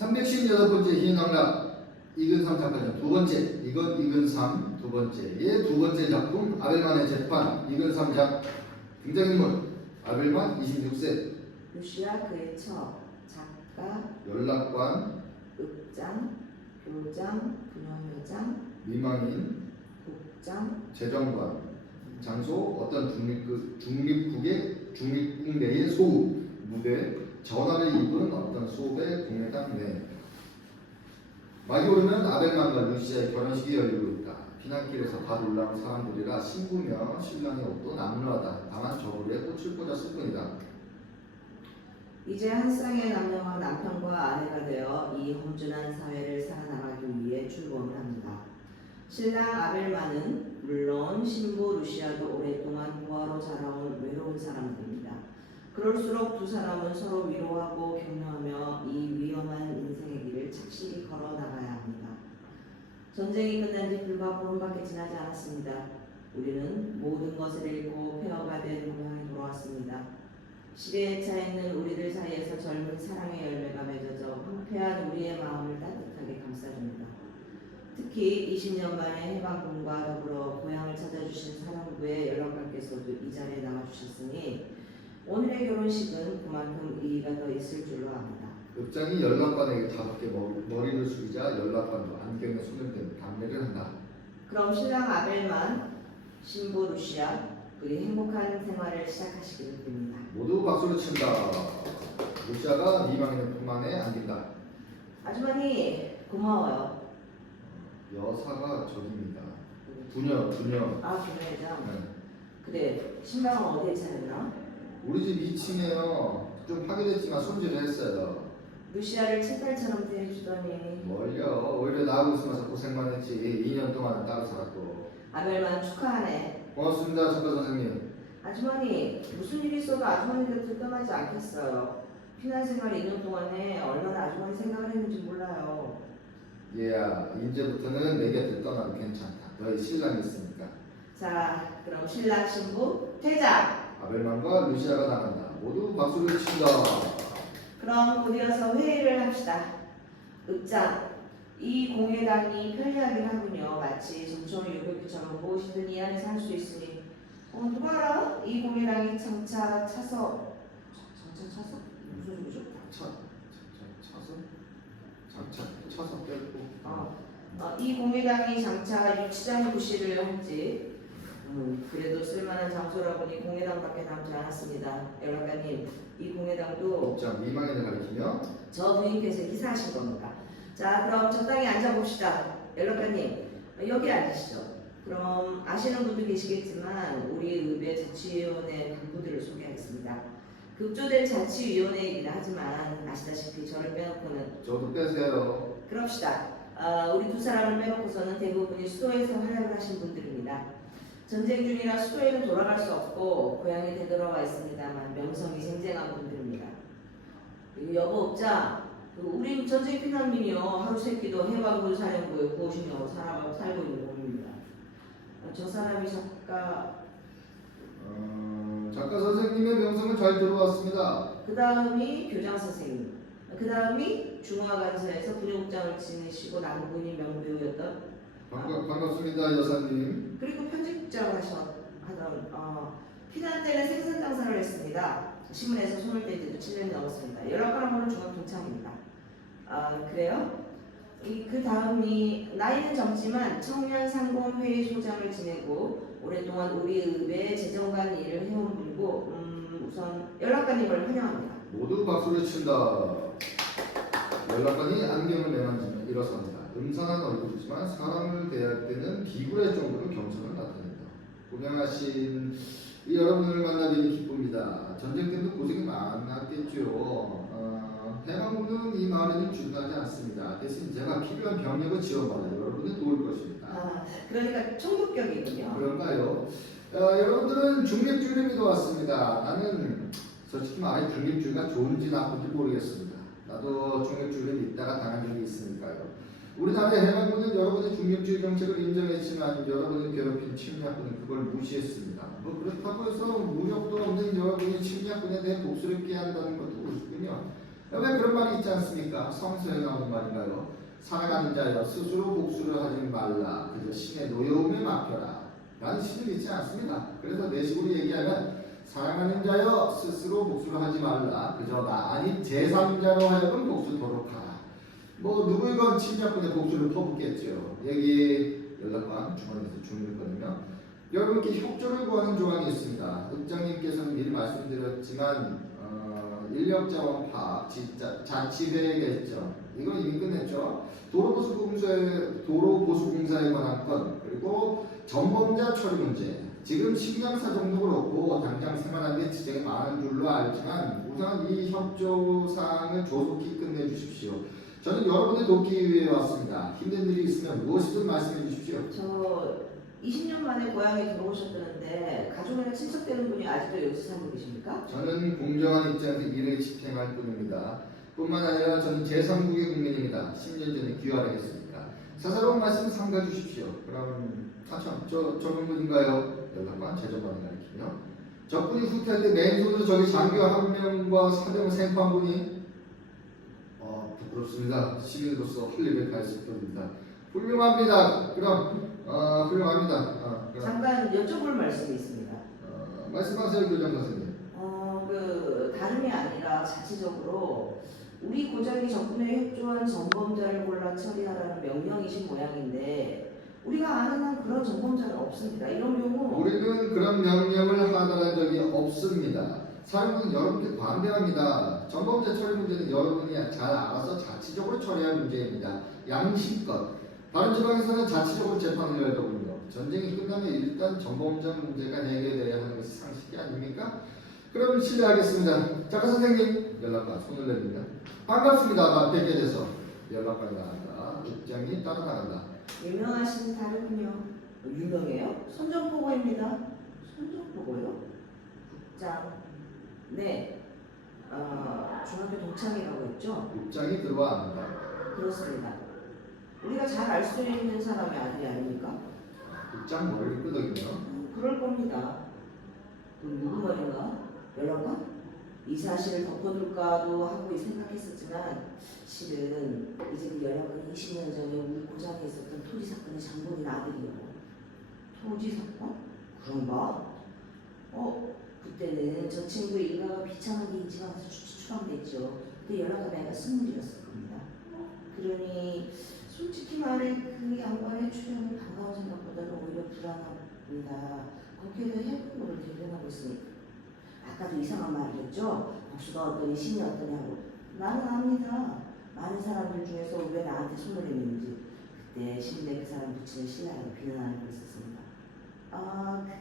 316번째 희망락 이근삼 작가전 두 번째 이근삼 두 번째의 두 번째 작품 아벨만의 재판 이근삼작 등장인물 아벨만 26세 루시아 그의 처 작가 연락관 읍장 교장 분녀회장 미망인 국장 재정관 장소 어떤 중립국 내의 소우 무대 전화를 입은 어떤 수업의 공회당 내 막이 오르면 아벨만과 루시아의 결혼식이 열리고 있다. 피난길에서 밭 올라온 사람들이라 신부며 신랑의 옷도 남루하다. 다만 저고리에 꽃을 꽂았을 뿐이다. 이제 한 쌍의 남녀가 남편과 아내가 되어 이 험준한 사회를 살아나가기 위해 출범을 합니다. 신랑 아벨만은 물론 신부 루시아도 오랫동안 부하로 자라온 외로운 사람들입니다. 그럴수록 두 사람은 서로 위로하고 격려하며 이 위험한 인생의 길을 착실히 걸어 나가야 합니다. 전쟁이 끝난 지 불과 보름밖에 지나지 않았습니다. 우리는 모든 것을 잃고 폐허가 된 고향에 돌아왔습니다. 시대에 차 있는 우리들 사이에서 젊은 사랑의 열매가 맺어져 황폐한 우리의 마음을 따뜻하게 감싸줍니다. 특히 20년 만에 해방군과 더불어 고향을 찾아주신 사령부의 연락관께서도 이 자리에 나와주셨으니 오늘의 결혼식은 그만큼 의의가 더 있을 줄로 압니다. 읍장이 연락관에게 다밖에 머리를 숙이자 연락관도 안경에 손을 댄 담례를 한다. 그럼 신랑 아벨만, 신부 루시아, 그리 행복한 생활을 시작하시기를 빕니다. 모두 박수를 친다. 루시아가 미망인의 품 안에 안긴다. 아주머니 고마워요. 여사가 저깁니다. 부녀. 아 분회장. 네. 그래 신랑은 어디에 차렸나? 우리 집 2층에요. 좀 파괴됐지만 손질을 했어요. 루시아를 채딸처럼 대해주더니 뭘요? 오히려 나하고 있으면서 고생만 했지. 2년 동안은 따로 살았고. 아벨만 축하하네. 고맙습니다, 작가 선생님. 아주머니 무슨 일이 있어도 아주머니 곁을 떠나지 않겠어요. 피난 생활 2년 동안에 얼마나 아주머니 생각을 했는지 몰라요. 얘야, 이제부터는 내 곁을 떠나도 괜찮다. 너희 신랑이 있으니까. 자 그럼 신랑 신부 퇴장. 아벨만과 루시아가 나간다. 모두 박수를 친다. 그럼 곧이어서 회의를 합시다. 읍장, 이 공회당이 편리하긴 하군요. 마치 전처 유교기처럼 무엇이든 이 안에서 할 수 있으니 누가 알아? 이 공회당이 장차 차서 무슨 소리죠? 차서 떼고. 이 공회당이 장차 유치장 구실을 할지 그래도 쓸만한 장소라 보니 공회당밖에 남지 않았습니다. 연락관님, 이 공회당도 자, 미망인을 가리키며 저 부인께서 이사하신 겁니다. 자, 그럼 적당히 앉아봅시다. 연락관님, 여기 앉으시죠. 그럼 아시는 분도 계시겠지만 우리 읍의 자치위원회 간부들을 소개하겠습니다. 급조된 자치위원회이긴 하지만 아시다시피 저를 빼놓고는 저도 빼세요. 그럽시다. 우리 두 사람을 빼놓고서는 대부분이 수도에서 활약을 하신 분들입니다. 전쟁 중이라 수도에는 돌아갈 수 없고 고향에 되돌아와 있습니다만 명성이 쟁쟁한 분들입니다. 그리고 여보 읍장, 우린 전쟁 피난민이요. 하루 세끼도 해방군 사령부에 구호신경으로 살고 있는 몸입니다. 저 사람이 작가 선생님의 명성은 잘 들어왔습니다. 그 다음이 교장 선생님, 그 다음이 중화관서에서 부녀국장을 지내시고 남군이 명배우였던 반갑습니다, 여사님. 그리고 편집장을 하던 피난 때는 생산 장사를 했습니다. 신문에서 손을 뗀 지도 7년이 넘었습니다. 연락관하고는 중학 동창입니다. 그래요? 그 다음이 나이는 젊지만 청년 상공회의 소장을 지내고 오랫동안 우리 읍의 재정관 일을 해온 분이고 우선 연락관님을 환영합니다. 모두 박수를 친다. 연락관이 안경을 내만지며 일어섭니다. 음산한 얼굴이지만 사람을 대할 때는 비굴할 정도로 겸손을 나타낸다. 고명하신 이 여러분을 만나뵈니 기쁩니다. 전쟁 때문에 고생이 많았겠죠. 해방군은 이 마을에는 주둔하지 않습니다. 대신 제가 필요한 병력을 지원받아 여러분을 도울 것입니다. 그러니까 총독격이군요. 그런가요? 여러분들은 중립주의를 믿어왔습니다. 나는 솔직히 말해 중립주의가 좋은지 나쁜지 모르겠습니다. 나도 중립주의를 믿다가 당한 적이 있으니까요. 우리나라의 해방군은 여러분의 중립주의 정책을 인정했지만 여러분을 괴롭힌 침략군은 그걸 무시했습니다. 뭐 그렇다고 해서 무력도 없는 여러분이 침략군에 대해 복수를 깨야 한다는 것도 그렇군요. 왜 그런 말이 있지 않습니까? 성서에 나오는 말인가요? 사랑하는 자여 스스로 복수를 하지 말라. 그저 신의 노여움에 맡겨라. 라는 시도 있지 않습니다. 그래서 내식으로 얘기하면 사랑하는 자여 스스로 복수를 하지 말라. 그저 나 아닌 제3자로 하여금 복수토록 하라. 뭐 누구이건 친자분의 복수를 퍼붓겠죠. 여기 연락관 주머니에서 주문을 거든요. 여러분께 협조를 구하는 조항이 있습니다. 읍장님께서는 미리 말씀드렸지만 인력자원 파악, 자치회 개정 이건 이미 끝냈죠. 도로보수공사에 관한 건 그리고 전범자 처리 문제. 지금 식량사 정도 그렇고 당장 생활하는 지적이 많은 줄로 알지만 우선 이 협조사항을 조속히 끝내주십시오. 저는 여러분의 돕기 위해 왔습니다. 힘든 일이 있으면 무엇이든 말씀해 주십시오. 저 20년 만에 고향에 들어오셨다는데 가족이나 친척되는 분이 아직도 여기서 살고 계십니까? 저는 공정한 입장에서 일을 집행할 뿐입니다. 뿐만 아니라 저는 제3국의 국민입니다. 10년 전에 귀화하겠습니까? 사사로운 말씀 삼가 주십시오. 그럼 참 저런 분인가요? 연락관 재정관을 가리키며 적군이 후퇴할 때 맨손으로 저기 장교 한 명과 사병을 생포한 분이 부끄럽습니다. 시민으로서 할 일을 다했을 뿐입니다. 훌륭합니다. 그럼 훌륭합니다. 그럼. 잠깐 여쭤볼 말씀이 있습니다. 말씀하세요, 교장 선생님. 다름이 아니라 자체적으로 우리 고장이 적군에 협조한 전범자를 골라 처리하라는 명령이신 모양인데 우리가 아는 한 그런 전범자는 없습니다. 이런 경우 우리는 그런 명령을 하달한 적이 없습니다. 사람은 여러분께 관대합니다. 전범자 처리 문제는 여러분이 잘 알아서 자치적으로 처리할 문제입니다. 양심껏. 다른 지방에서는 자치적으로 재판을 열더군요. 전쟁이 끝나면 일단 전범자 문제가 해결돼야 하는 것이 상식이 아닙니까? 그럼 실례하겠습니다. 작가 선생님, 연락관 손을 내립니다. 반갑습니다. 뵙게 돼서 연락관이 나간다. 입장이 따로 나간다. 유명하신 다르군요. 유명해요? 선전포고입니다. 선전포고요? 국장. 네. 중학교 동창이라고 했죠? 입장이 들어와 안 한다. 그렇습니다. 우리가 잘 알 수 있는 사람의 아들이 아닙니까? 입장 머리를 끄덕이며 그럴 겁니다. 그럼 누구 말인가? 연락관? 이 사실을 덮어둘까도 하고 생각했었지만 실은 이제 그 연락관이 20년 전에 우리 고장에 있었던 토지 사건의 장본인 아들이요. 토지 사건? 그런가? 그때는 저 친구 일가가 비참하게 이 집안에서 추방됐죠. 그때 연락관 나이가 20이었을 겁니다. 그러니 솔직히 말해 그 양반의 출연은 반가운 생각보다는 오히려 불안합니다. 거기에다 해군으로 대변하고 있으니까. 아까도 이상한 말이었죠. 복수가 어떠니 신이 어떠냐고. 나는 압니다. 많은 사람들 중에서 왜 나한테 손을 내밀는지. 그때 신대 그 사람 붙이는 신랑을 비난하는 거 있었습니다.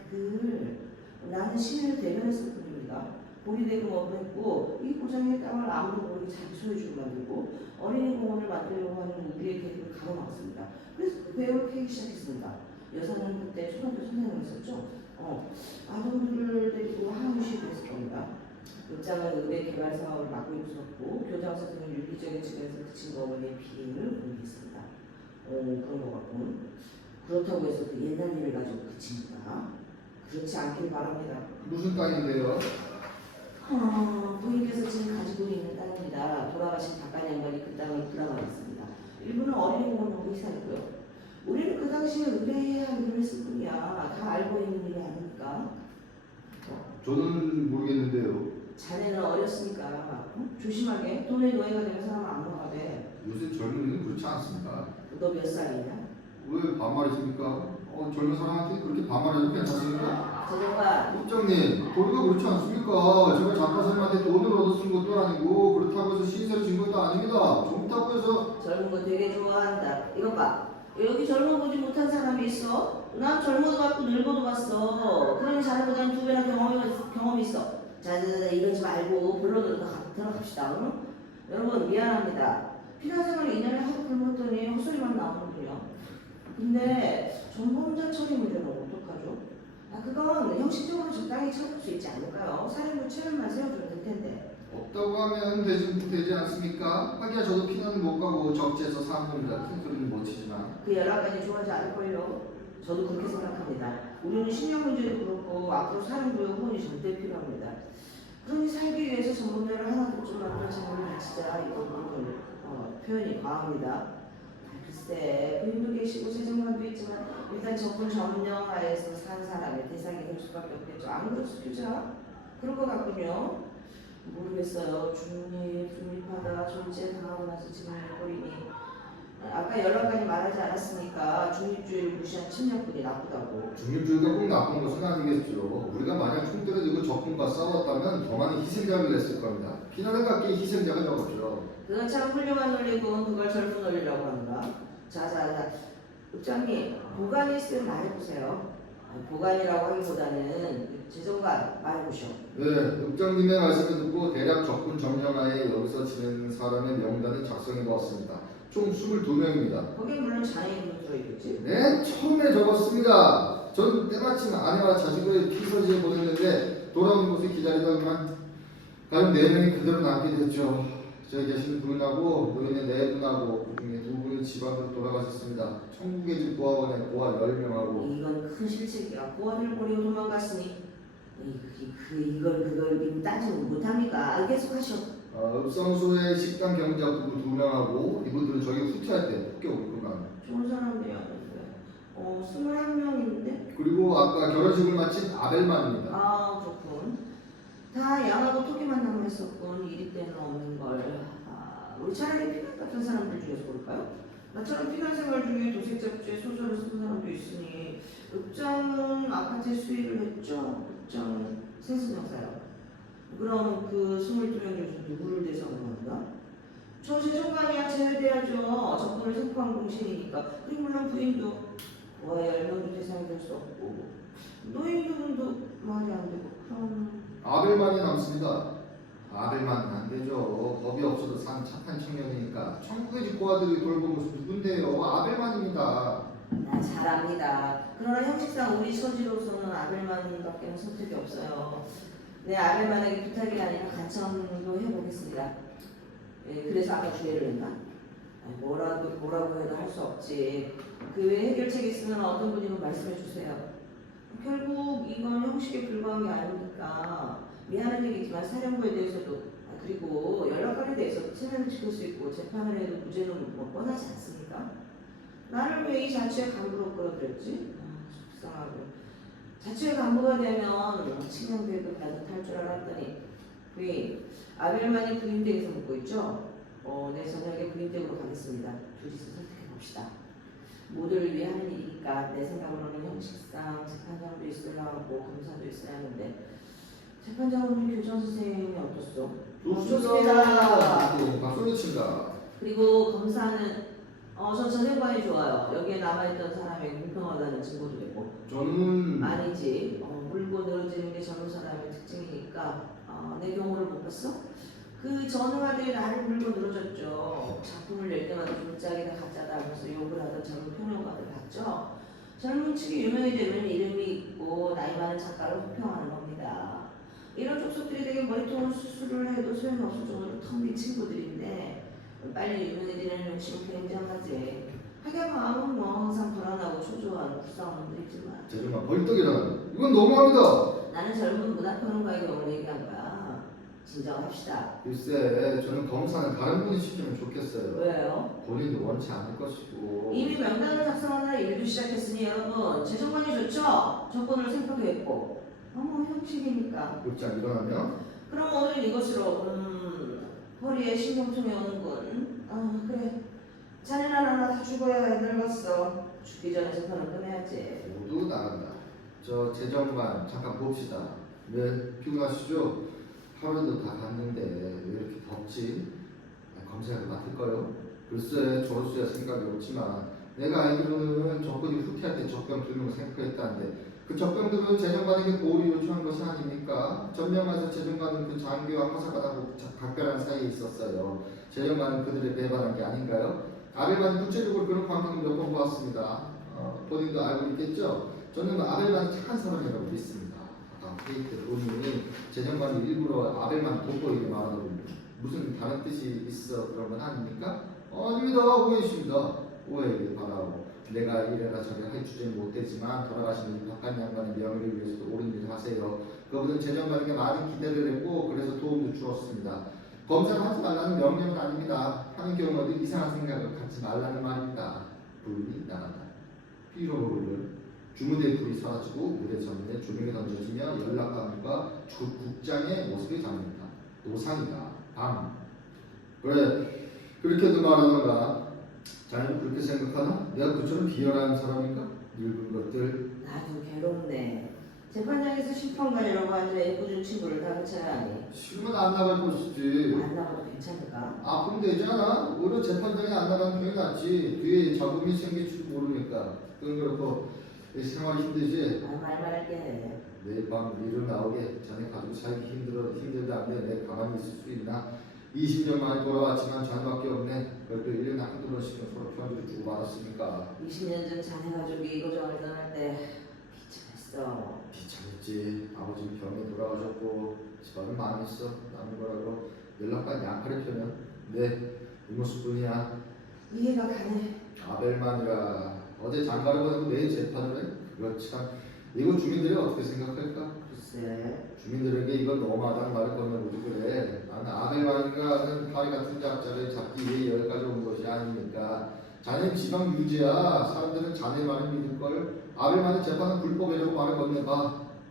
그 글 나는 신을 대변했을 뿐입니다. 보리 대금 업했고 이 고장의 땅을 아무도 모르게 자기 소유주로 만들고 어린이 공원을 만들려고 하는 우리의 계획을 가로막습니다. 그래서 그 배역을 캐기 시작했습니다. 여사는 그때 초등학교 선생님을 했었죠. 아동들을 데리고 항의식을 했을 겁니다. 읍장은 의대 개발 사업을 맡고 있었고 교장 선생은 윤리적인 측면에서 그 친구 어머니의 비리를 공개했습니다. 그런 것 같군. 그렇다고 해서 그 옛날 일을 가지고 그칩니까? 그렇지 않길 바랍니다. 무슨 땅인데요? 부인께서 지금 가지고 있는 땅입니다. 돌아가신 박간 양반이 그 땅을 불안하겠습니다. 일부는 어린이공원으로 이사했고요. 우리는 그 당시에 의뢰해야 할 일을 했을 뿐이야. 다 알고 있는 일이 아닙니까? 저는 모르겠는데요. 자네는 어렸으니까 조심하게 돈의 노예가 되는 사람은 안 나가대. 요새 젊은이는 그렇지 않습니다. 너 몇 살이냐? 왜 반말이십니까? 젊은 사람한테 그렇게 반말해도 괜찮습니까? 저정관 국장님, 도리가 그렇지 않습니까? 제가 작가선생님한테 돈을 얻어 쓴 것도 아니고 그렇다고 해서 신세를 진 것도 아닙니다. 젊다고 해서 젊은 거 되게 좋아한다. 이것 봐. 여기 젊어보지 못한 사람이 있어? 난 젊어도 봤고 늙어도 봤어. 그러니 자네보다는 2배나 경험이 있어. 자, 이러지 말고 본론으로 들어갑시다. 응? 여러분 미안합니다. 피난생활 2년에 하도 굶었더니 헛소리만 나오는군요. 근데 전범자 처리 문제는 어떡하죠? 그건 형식적으로 적당히 참을 수 있지 않을까요? 살인부 체면만 세워주면 될 텐데. 없다고 하면 되지 않습니까? 하기야 저도 피난을 못 가고 적지에서 사는 겁니다. 큰 소리는 못 치지만. 그 연락까지 좋아하지 않을걸요? 저도 그렇게 생각합니다. 우리는 식량 문제도 그렇고 앞으로 살인부의 후원이 절대 필요합니다. 그러니 살기 위해서 전범자를 하나 둘 좀 좀 만들어지는 바치자 이건 표현이 과합니다. 글쎄 부인도 계시고 재정관도 있지만 일단 적군 점령하에서 산 사람의 대상이 될 수밖에 없겠죠. 안 그렇습니까? 그럴 것 같군요. 모르겠어요. 중립하다 졸지에 당하고 나서 지금 꼴이니 아까 연락까지 말하지 않았습니까? 중립주의를 무시한 침략군이 나쁘다고. 중립주의가 꼭 나쁜 것은 아니겠죠. 우리가 만약 총 때려들고 적군과 싸웠다면 더 많은 희생자를 냈을 겁니다. 피난을 갖기에 희생자가 적었죠. 그건 참 훌륭한 논리고 그걸 젊은 논리라고 하는가? 자자자, 읍장님 보관이 있으면 말해보세요. 보관이라고 하기보다는 재정관 말해보시오. 네, 읍장님의 말씀을 듣고 대략 적군 점령하에 여기서 지내는 사람의 명단을 작성해 보았습니다. 총 22명입니다. 거긴 물론 장애인도 들어있겠지? 네, 처음에 적었습니다. 전 때마침 아내와 자식을 피서지에 보냈는데 돌아오는 곳을 기다리다 보면 다른 4명이 그대로 남게 됐죠. 저기 계신 분하고 노인의 4분하고 그 중에 2분이 집안으로 돌아가셨습니다. 천국의 집 고아원에 고아 10명하고 이건 큰 실책이야. 고아를 버리고 도망갔으니 그걸 따지면 못합니까? 계속 하시오. 읍성소의 식당 경자 부부 2명하고 이분들은 저기 후퇴할 때 폭격 올거만. 좋은 사람들이 아닌데 21명인데? 그리고 아까 결혼식을 마친 아벨만입니다. 아 그렇군. 다 양하고 토끼만 남아있었군. 일이 때는 없는 걸. 우리 차라리 피난 같은 사람들 중에서 볼까요? 나처럼 피난 생활 중에 도색 잡지에 소설을 쓴 사람도 있으니 읍장은 아파트에 수의를 했죠? 읍장은 생선형사요. 그럼 그 22명 중에서 누구를 대상으로 한다? 저 재정관이야 제외돼야죠. 적군을 생포한 공신이니까. 그리고 물론 부인도 와 10명도 대상이 될 수 없고 노인 부분도 말이 안 되고 그럼 아벨만이 남습니다. 아벨만은 안 되죠. 법이 없어도 산 착한 청년이니까 천국의 집 고아들이 돌본 것은 누군데요? 아벨만입니다. 나 잘합니다. 그러나 형식상 우리 처지로서는 아벨만밖에 선택이 없어요. 네, 아벨만에게 부탁이 아니라 간청도 해보겠습니다. 그래서 아까 주례를 했나? 뭐라고 해도 할 수 없지. 그 외에 해결책이 있으면 어떤 분이면 말씀해 주세요. 결국 이건 형식에 불과한 게 아니니까 미안한 얘기지만 사령부에 대해서도 그리고 연락관에 대해서도 체면을 지킬 수 있고 재판을 해도 무죄는 뻔하지 않습니까? 나를 왜 이 자취의 간부로 끌어들였지? 속상하고 자취의 간부가 되면 칭령대도 받아탈 줄 알았더니 부인, 아벨만이 부인 댁에서 묵고 있죠? 내 저녁에 부인 댁으로 가겠습니다. 둘이서 선택해 봅시다. 모두를 위해 하는 일이니까 내 생각으로는 형식상 재판장도 있어야 하고 검사도 있어야 하는데 재판장은 교장 선생님이 어떻소? 좋습니다. 박수를 친다. 그리고 검사는 전 전행관이 좋아요. 여기에 남아있던 사람이 공평하다는 증거도 되고 저는 아니지. 물고 늘어지는 게 젊은 사람의 특징이니까 내 경우를 못 봤어? 그 전후아들이 나를 물고 늘어졌죠. 작품을 낼 때마다 불짝이다 가짜다 하면서 욕을 하던 젊은 평론가들 봤죠. 젊은 층이 유명해지면 이름이 있고 나이 많은 작가를 호평하는 겁니다. 이런 족속들이 되게 머리통을 수술을 해도 소용없을 정도로 텅 빈 친구들인데 빨리 유명해지는 욕심은 굉장하지. 하긴 마음은 항상 불안하고 초조한 불쌍한 놈들이지만 제정말 벌떡 일어나. 이건 너무합니다. 나는 젊은 문학평론가의 경우를 얘기한 거야. 진정합시다. 글쎄, 저는 검사는 다른 분이 시키면 좋겠어요. 왜요? 본인도 원치 않을 것이고. 이미 명단을 작성하느라 일도 시작했으니 여러분 재정관이 좋죠? 조건을 생각했고 형식이니까. 읍장 일어나면 그럼 오늘 이것으로 허리에 신경통이 오는군. 그래 자네는 하나 다 죽어야 늙었어. 죽기 전에 재판을 끝내야지. 모두 나간다. 저 재정관 잠깐 봅시다. 네, 피곤하시죠? 하루도 다 갔는데 왜 이렇게 덥지? 검사를 맡을까요? 글쎄 저로서야 생각이 없지만 내가 알기로는 적군이 후퇴할 때 적병 2명을 생포했다는데 그 적병들은 재정관에게 보호를 요청한 것이 아닙니까? 점령하에서 재정관은 그 장교와 하사관하고 각별한 사이에 있었어요. 재정관은 그들을 배반한 게 아닌가요? 아벨만이 구체적으로 그런 광경을 몇 번 보았습니다. 본인도 알고 있겠죠? 저는 아벨만이 착한 사람이라고 믿습니다. 케이트 본인이 재정관이 일부러 아벨만 돋보이게 말하더군요. 무슨 다른 뜻이 있어 그런 건 아닙니까? 아닙니다. 오해십니다. 오해에게 바라고 내가 이래라 저래라 할 주제는 못되지만 돌아가신 이 박한 양반의 명예를 위해서도 옳은 일을 하세요. 그분은 재정관에게 많은 기대를 했고 그래서 도움도 주었습니다. 검사를 하지 말라는 명령은 아닙니다. 하는 경우에도 이상한 생각을 갖지 말라는 말입니다. 부인이 나간다. 피로를 주무대의 불이 사라지고 무대 전면에 조명이 던져지며 연락관과 국장의 모습이 담깁니다. 노상이다. 밤. 그래 그렇게도 말하던가. 자네는 그렇게 생각하나? 내가 그처럼 비열한 사람인가? 늙은 것들. 나도 괴롭네. 재판장에서 심판관이라고 앉아 예쁘준 친구를 다그쳐야하니 지금은 안 나갈 것이지. 안 나가도 괜찮을까? 아프면 되지 않아? 오히려 재판장에 안 나가는 편이 낫지. 뒤에 잡음이 생길지도 모르니까. 그건 그렇고 생활이 힘들지. 말말할게. 내일 밤 일을 나오게. 자네 가지고 살기 힘들다는데 내 가만히 있을 수 있나? 20년 만에 돌아왔지만 자네밖에 없네. 그래도 1년에 한두 번씩은 서로 편지를 주고받았으니까. 20년 전 자네 가족이 이거저거 떠날 때 비참했어. 비참했지. 아버지는 병에 돌아가셨고 집안은 망했어. 남은 거라고 연락한 양팔의 편은 네, 이 모습뿐이야. 이해가 가네. 아벨만이라 어제 장가를 보내고 내일 재판을 해? 그거 참 이거 주민들이 어떻게 생각할까? 글쎄. 주민들에게 이건 너무하다는 말을 건네보지 그래. 나는 아벨만이라는 파리 같은 약자를 잡기 위해 여기까지 온 것이 아니니까. 자네는 지방 유죄야. 사람들은 자네 말을 믿을걸. 아벨만의 재판은 불법이라고 말을 건네봐.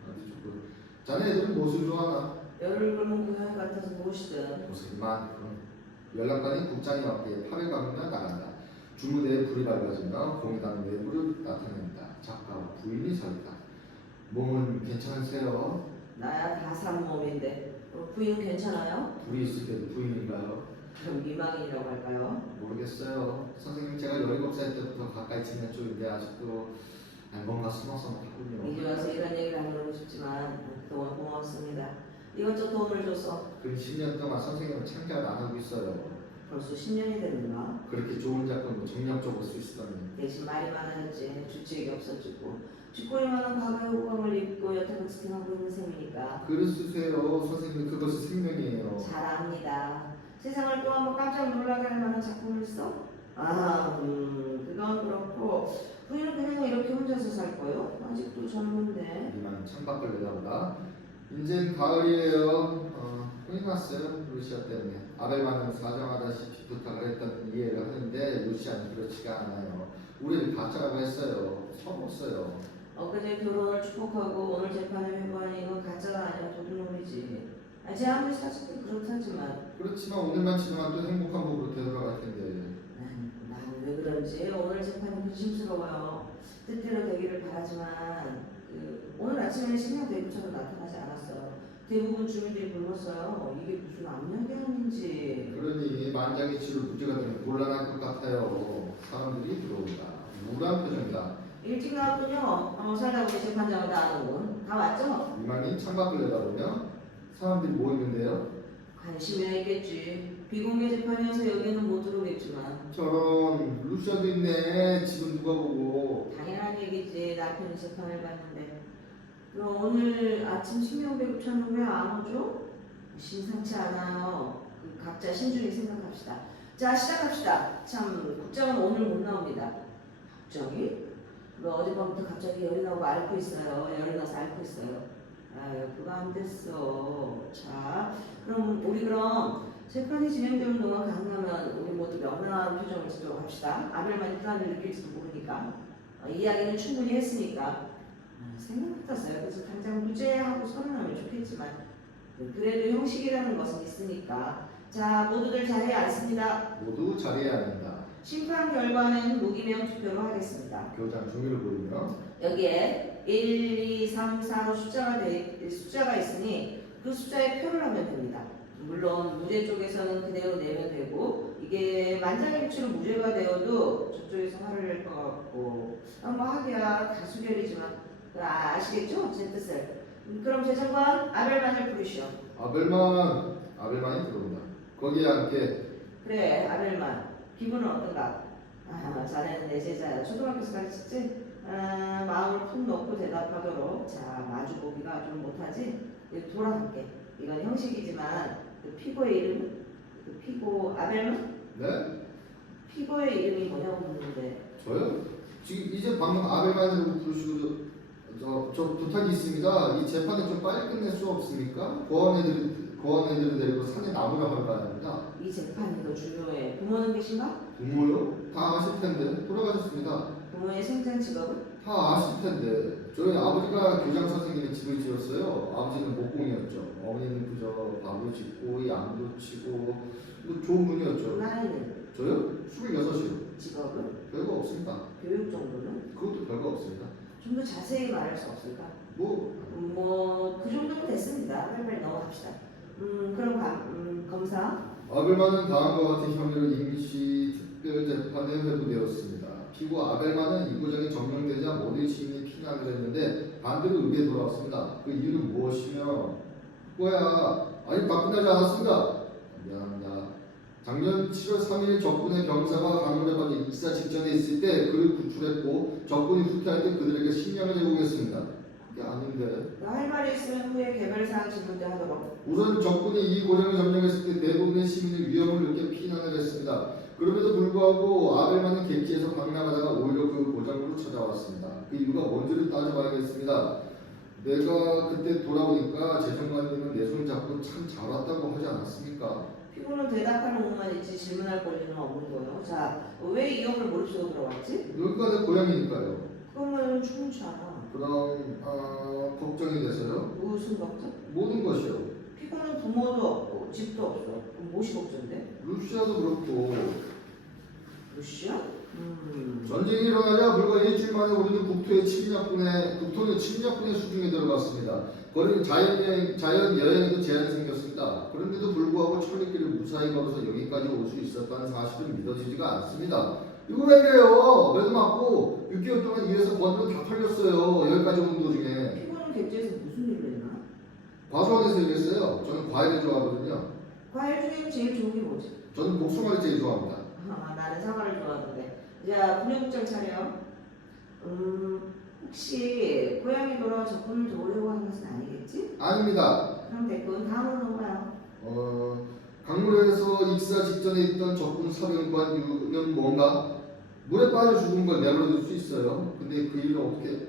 아주 좋고. 자네 애들은 무엇을 좋아하나? 열을 끓는 고향 같아서 무엇이든. 무슨만. 연락관이 국장이 왔기에 팔을 감으며 나간다. 주무대에 불이 밝아지며 공의당 내부를 나타낸다. 작가와 부인이 서 있다. 몸은 괜찮으세요? 나야 다 산 몸인데 부인 괜찮아요? 불이 있을 때도 부인인가요? 그럼 미망인이라고 할까요? 모르겠어요. 선생님 제가 17살 때부터 가까이 지낸 쪽인데 아직도 뭔가 서먹서먹하군요. 이제 와서 이런 얘기를 하고 싶지만 그동안 고맙습니다. 이것저것 도움을 줘서 근 10년 동안 선생님은 참견 안 하고 있어요. 벌써 10년이 됐는가? 그렇게 좋은 작품도 정력적으로 쓰시더니. 대신 말이 많아졌지 주책이 없어지고 쥐꼬리만한 과거의 호감을 입고 여태껏 지탱하고 있는 셈이니까 글을 쓰세요. 선생님 그것이 생명이에요. 잘 압니다. 세상을 또 한번 깜짝 놀라게 할 만한 작품을 써? 그건 그렇고 부인은 그냥 이렇게 혼자서 살 거요? 아직도 젊은데. 이만 창밖을 내다보다 이젠 가을이에요. 혼이 났어요. 루시아 때문에. 아벨만은 사정하다시피 부탁을 했던 이해를 하는데 루시아는 그렇지가 않아요. 우리를 가짜라고 했어요. 서먹었어요. 엊그제 결혼을 축복하고 오늘 재판을 회부하니 이건 가짜가 아니라 도둑놈이지. 제 아무리 사실은 그렇다지만 그렇지만 오늘만 지나면 또 행복한 부부로 되돌아갈 텐데. 나는 왜 그런지 오늘 재판이 근심스러워요. 뜻대로 되기를 바라지만 오늘 아침에는 신명 대구처럼 나타나지 않았어요. 대부분 주민들이 불렀어요. 이게 무슨 압력개헌인지. 그러니 만장의 치로 무죄가 되면 곤란할 것 같아요. 사람들이 들어온다. 우울한 표정이다. 일찍 나왔군요. 살다 보니 재판장을 다 아는군. 다 왔죠? 이만희 창밖을 내다보며 사람들이 모이는데요. 관심이나 있겠지. 비공개 재판이어서 여기는 못 들어오겠지만 저런 루시아도 있네. 집은 누가 보고. 당연한 얘기지. 남편이 재판을 봤는데 그럼 오늘 아침 신명배급처는 왜 안 오죠? 심상치 않아요. 각자 신중히 생각합시다. 자 시작합시다. 참 국장은 오늘 못 나옵니다. 국장이? 어젯밤부터 갑자기 열이 나고 앓고 있어요. 열이 나서 앓고 있어요. 아유 그거 안 됐어. 자 그럼 재판이 진행되는 동안 가능하면 우리 모두 명랑한 표정을 지도록 합시다. 아벨만이 불안을 느낄지도 모르니까. 이야기는 충분히 했으니까 생각 같았어요. 그래서 당장 무죄하고 선언하면 좋겠지만 그래도 형식이라는 것은 있으니까. 자 모두들 자리에 앉습니다. 모두 자리에 앉는다. 심판 결과는 무기명 투표로 하겠습니다. 교장 종이를 보이며 여기에 1, 2, 3, 4로 숫자가 있으니 그 숫자에 표를 하면 됩니다. 물론 무죄 쪽에서는 그대로 내면 되고 이게 만장일치로 무죄가 되어도 저쪽에서 화를 낼 것 같고 뭐 하기야 다수결이지만 아시겠죠? 제 뜻을. 그럼 재정관 아벨만을 부르시오. 아벨만이 들어온다. 거기에 함께 그래 아벨만 기분은 어떤가? 자네는 내 제자야. 초등학교에서 가르쳤지? 마음을 푹 넣고 대답하도록. 자 마주보기가 좀 못하지? 돌아갈게. 이건 형식이지만 그 피고의 이름은? 그 피고 아벨만? 네? 피고의 이름이 뭐냐고 묻는데. 저요? 지금 이제 방금 아벨만이라고 부르시고 저 부탁이 있습니다. 이 재판을 좀 빨리 끝낼 수 없습니까? 보안 애들이 거한 애들을 데리고 산에 나무를 하러 가야 합니다. 이 재판이 더 중요해. 부모는 계신가? 부모요? 다 아실 텐데 돌아가셨습니다. 부모의 생전 직업은? 다 아실 텐데 저희 아버지가 교장 선생님이 집을 지었어요. 아버지는 목공이었죠. 어머니는 그저 밥을 짓고 양도 치고 뭐 좋은 분이었죠. 나이는? 저요? 26이요. 직업은? 별거 없습니다. 교육 정도는? 그것도 별거 없습니다. 좀 더 자세히 말할 수 없을까? 뭐 그 정도면 됐습니다. 빨리빨리 넘어갑시다. 그럼 검사? 아벨만은 다음과 같은 혐의로 임시 특별재판에 회부되었습니다. 피고 아벨만은 이 고장이 점령되자 모든 시민이 피난을 했는데 반대로 읍에 돌아왔습니다. 그 이유는 무엇이며 뭐야? 아니 바꾸나지 않았습니다. 미안합니다. 작년 7월 3일 적군의 병사가 강물에 빠져 익사 직전에 있을 때 그를 구출했고 적군이 후퇴할 때 그들에게 식량을 제공했습니다. 그게 아닌데. 할 말이 있으면 후에 개별사항 질문대 하도록. 우선 적군이 이 고장을 점령했을 때 대부분의 시민이 위험을 느껴 피난을 했습니다. 그럼에도 불구하고 아벨만은 객지에서 방랑하다가 오히려 그 고장으로 찾아왔습니다. 그 이유가 뭔지를 따져봐야겠습니다. 내가 그때 돌아오니까 재정관님은 내 손 잡고 참 잘 왔다고 하지 않았습니까? 피고는 대답하는 것만 있지 질문할 권리는 없는 거예요. 자, 왜 이 형을 몰입속으로 들어왔지? 여기가 내 고향이니까요. 그러면 충분치 않아. 그럼 걱정이 돼서요? 무슨 걱정? 모든 것이요. 피고는 부모도 없고 집도 없어. 그럼 무엇이 걱정돼? 루시아도 그렇고 루시아? 전쟁이 일어나자 불과 일주일 만에 우리는 국토의 침략군의 수중에 들어갔습니다. 거리는 자연 여행에도 제한이 생겼습니다. 그런데도 불구하고 천리길을 무사히 걸어서 여기까지 올 수 있었다는 사실은 믿어지지가 않습니다. 이거 왜 그래요? 매도 맞고 6개월 동안 일해서 버는 다 털렸어요. 여기까지 온 도중에. 피고는 객지에서 무슨 일을 했나? 과수원에서 일했어요. 저는 과일을 좋아하거든요. 과일 중에 제일 좋은 게 뭐지? 저는 복숭아를 제일 좋아합니다. 나는 사과를 좋아하는데. 자, 분유국장 차례요. 혹시 고향에 돌아와 적군을 도우려고 하는 것은 아니겠지? 아닙니다. 그럼 됐군. 다음으로 넘어가요. 강물에서 익사 직전에 있던 적군 사령관 이유는 뭔가? 물에 빠져 죽은 걸 내버려둘 수 있어요. 근데 그 일을 어떻게?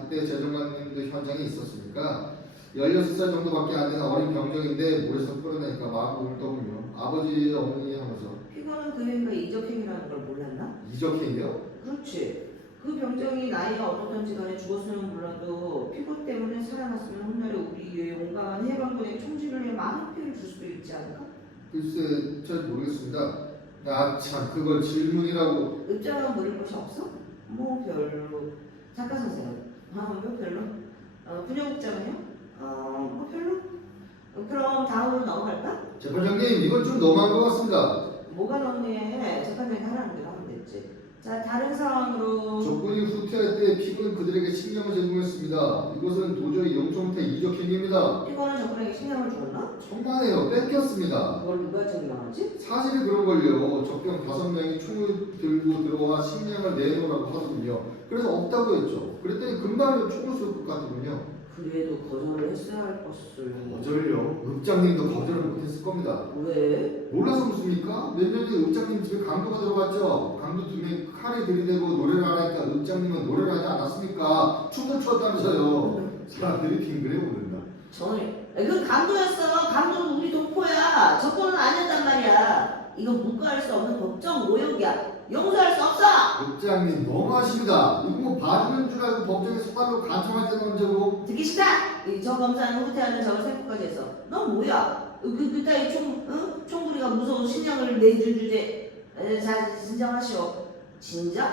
그때 재정관님도 현장에 있었으니까 16살 정도밖에 안 되는 어린 병정인데 물에서 끌어내니까 마구 울더군요. 아버지, 어머니 하면서. 피고는 그 행위가 이적행위라는 걸 몰랐나? 이적행위요? 그렇지. 그 병정이 나이가 어떻든지 간에 죽었으면 몰라도 피고 때문에 살아났으면 훗날에 우리의 용감한 해방군의 총질을 해 많은 피해를 줄 수도 있지 않을까? 글쎄 잘 모르겠습니다. 참 그걸 질문이라고. 입장은 물을 것이 없어? 뭐 별로. 작가 선생님. 뭐 별로. 분야국장은요? 뭐 별로. 그럼 다음으로 넘어갈까? 재판장님 이건 좀 너무한 것 같습니다. 뭐가 너무해? 재판장이 하라는 대로 하면 됐지. 자, 다른 상황으로. 적군이 후퇴할 때 피고는 그들에게 식량을 제공했습니다. 이것은 도저히 용서 못할 이적행위입니다. 피고는 적군에게 식량을 주었나? 천만에요. 뺏겼습니다. 그걸 누가 증명하지? 사실이 그런걸요. 적병 5명이 총을 들고 들어와 식량을 내놓으라고 하더군요. 그래서 없다고 했죠. 그랬더니 금방 총을 쏠 것 같더군요. 그래도 거절을 했어야 할 것을. 거절요? 읍장님도 거절을 못했을 겁니다. 왜? 몰라서 묻습니까? 몇 년 전에 읍장님 집에 강도가 들어갔죠. 강도 2명이 칼에 들이대고 노래를 하니까 읍장님은 노래를 하지 않았습니까? 춤을 췄다면서요. 사람들이 빙그레 오른다. 저는 그 강도였어. 강도는 우리 동포야. 적군은 아니었단 말이야. 이건 묵과할 수 없는 법정 모욕이야. 용서할 수 없어. 읍장님 너무하십니다. 이거 뭐 봐주는 줄 알고 법정에 수발로 간청할 때는 언제고. 듣기 싫다. 저 검사는 후퇴하는 저걸 생각까지 했어. 너 뭐야? 그따위 총부리가 무서운 신령을 내줄 주제. 자, 진정하시오. 진정?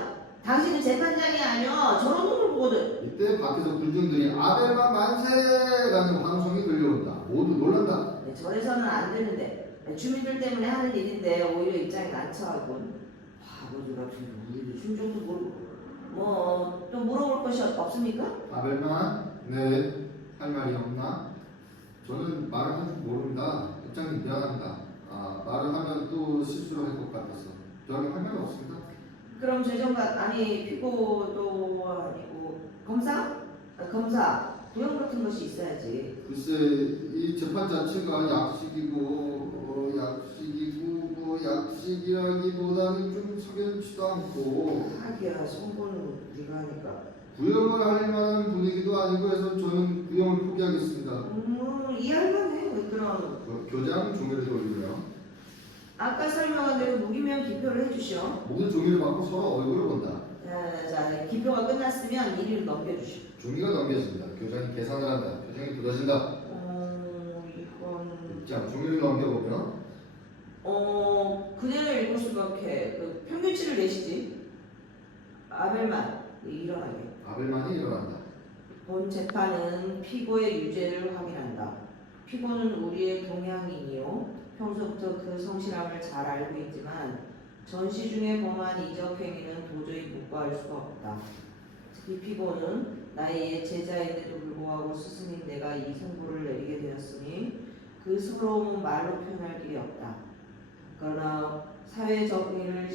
당신은 재판장이 아니여. 저런 놈을 보거든. 이때 밖에서 군중들이 아벨만 만세라는 환송이 들려온다. 모두 놀란다. 저래서는 안 되는데. 주민들 때문에 하는 일인데 오히려 입장이 난처하군. 바보들 같은 우리도 순종도 모르고. 뭐 또 물어볼 것이 없습니까? 아벨만, 네, 할 말이 없나? 저는 말을 할 줄 모릅니다. 읍장님 미안합니다. 말을 하면 또 실수를 할 것 같아서 저는 할 말이 없습니다. 그럼 재정관 아니 피고도 아니고 검사? 검사 도형 같은 것이 있어야지. 글쎄 이 재판 자체가 약식이라기보다는 좀 석연치도 않고 하기야 선고는 우리가 하니까. 구형을 할 만한 분위기도 아니고 해서 저는 구형을 포기하겠습니다. 이해할 만해. 왜 끊어놓고? 교장 종이를 돌리며 아까 설명한 대로 무기명 기표를 해주시오. 모든 종이를 받고 서로 얼굴을 본다. 자, 기표가 끝났으면 1위를 넘겨주시오. 종이가 넘겨진다. 교장이 계산을 한다. 표정이 굳어진다. 이거는 자, 종이를 넘겨보면 그대로 읽을 수밖에. 그 평균치를 내시지. 아벨만 일어나게. 아벨만이 일어난다. 본 재판은 피고의 유죄를 확인한다. 피고는 우리의 동양인이요. 평소부터 그 성실함을 잘 알고 있지만 전시 중에 범한 이적 행위는 도저히 묵과할 수가 없다. 특히 피고는 나의 옛 제자인데도 불구하고 스승인 내가 이 선고를 내리게 되었으니 그 서러움은 말로 표현할 길이 없다. 그러나 사회 정의를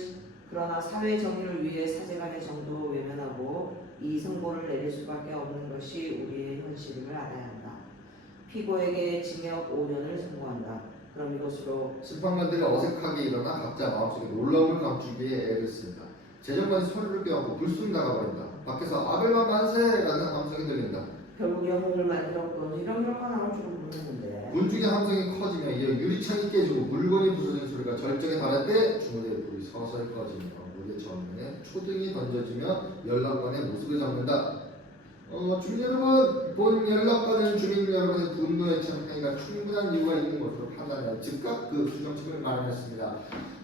위해 사제간의 정도로 외면하고 이 선고를 내릴 수밖에 없는 것이 우리의 현실임을 알아야 한다. 피고에게 징역 5년을 선고한다. 그럼 이것으로 심판관들이 어색하게 일어나 각자 마음속에 놀라움을 감추기 위해 애를 쓴다. 재정관이 소리를 껴안고 불쑥 나가버린다. 밖에서 아벨만 만세라는 함성이 들린다. 결국 영웅을 만들었군. 이런 경우가 나올 줄은 모르는데. 군중의 함성이 커지며 이어 유리창이 깨지고 물건이 부서지는 소리가 절정에 달할 때 주무대의 불이 서서히 꺼지며 무대 정면에 초등이 던져지며 연락관의 모습을 잡는다. 주민 여러분, 본 연락관은 주민 여러분의 분노에 참여하기가 충분한 이유가 있는 것으로 판단하여 즉각 그 규정책을 마련했습니다.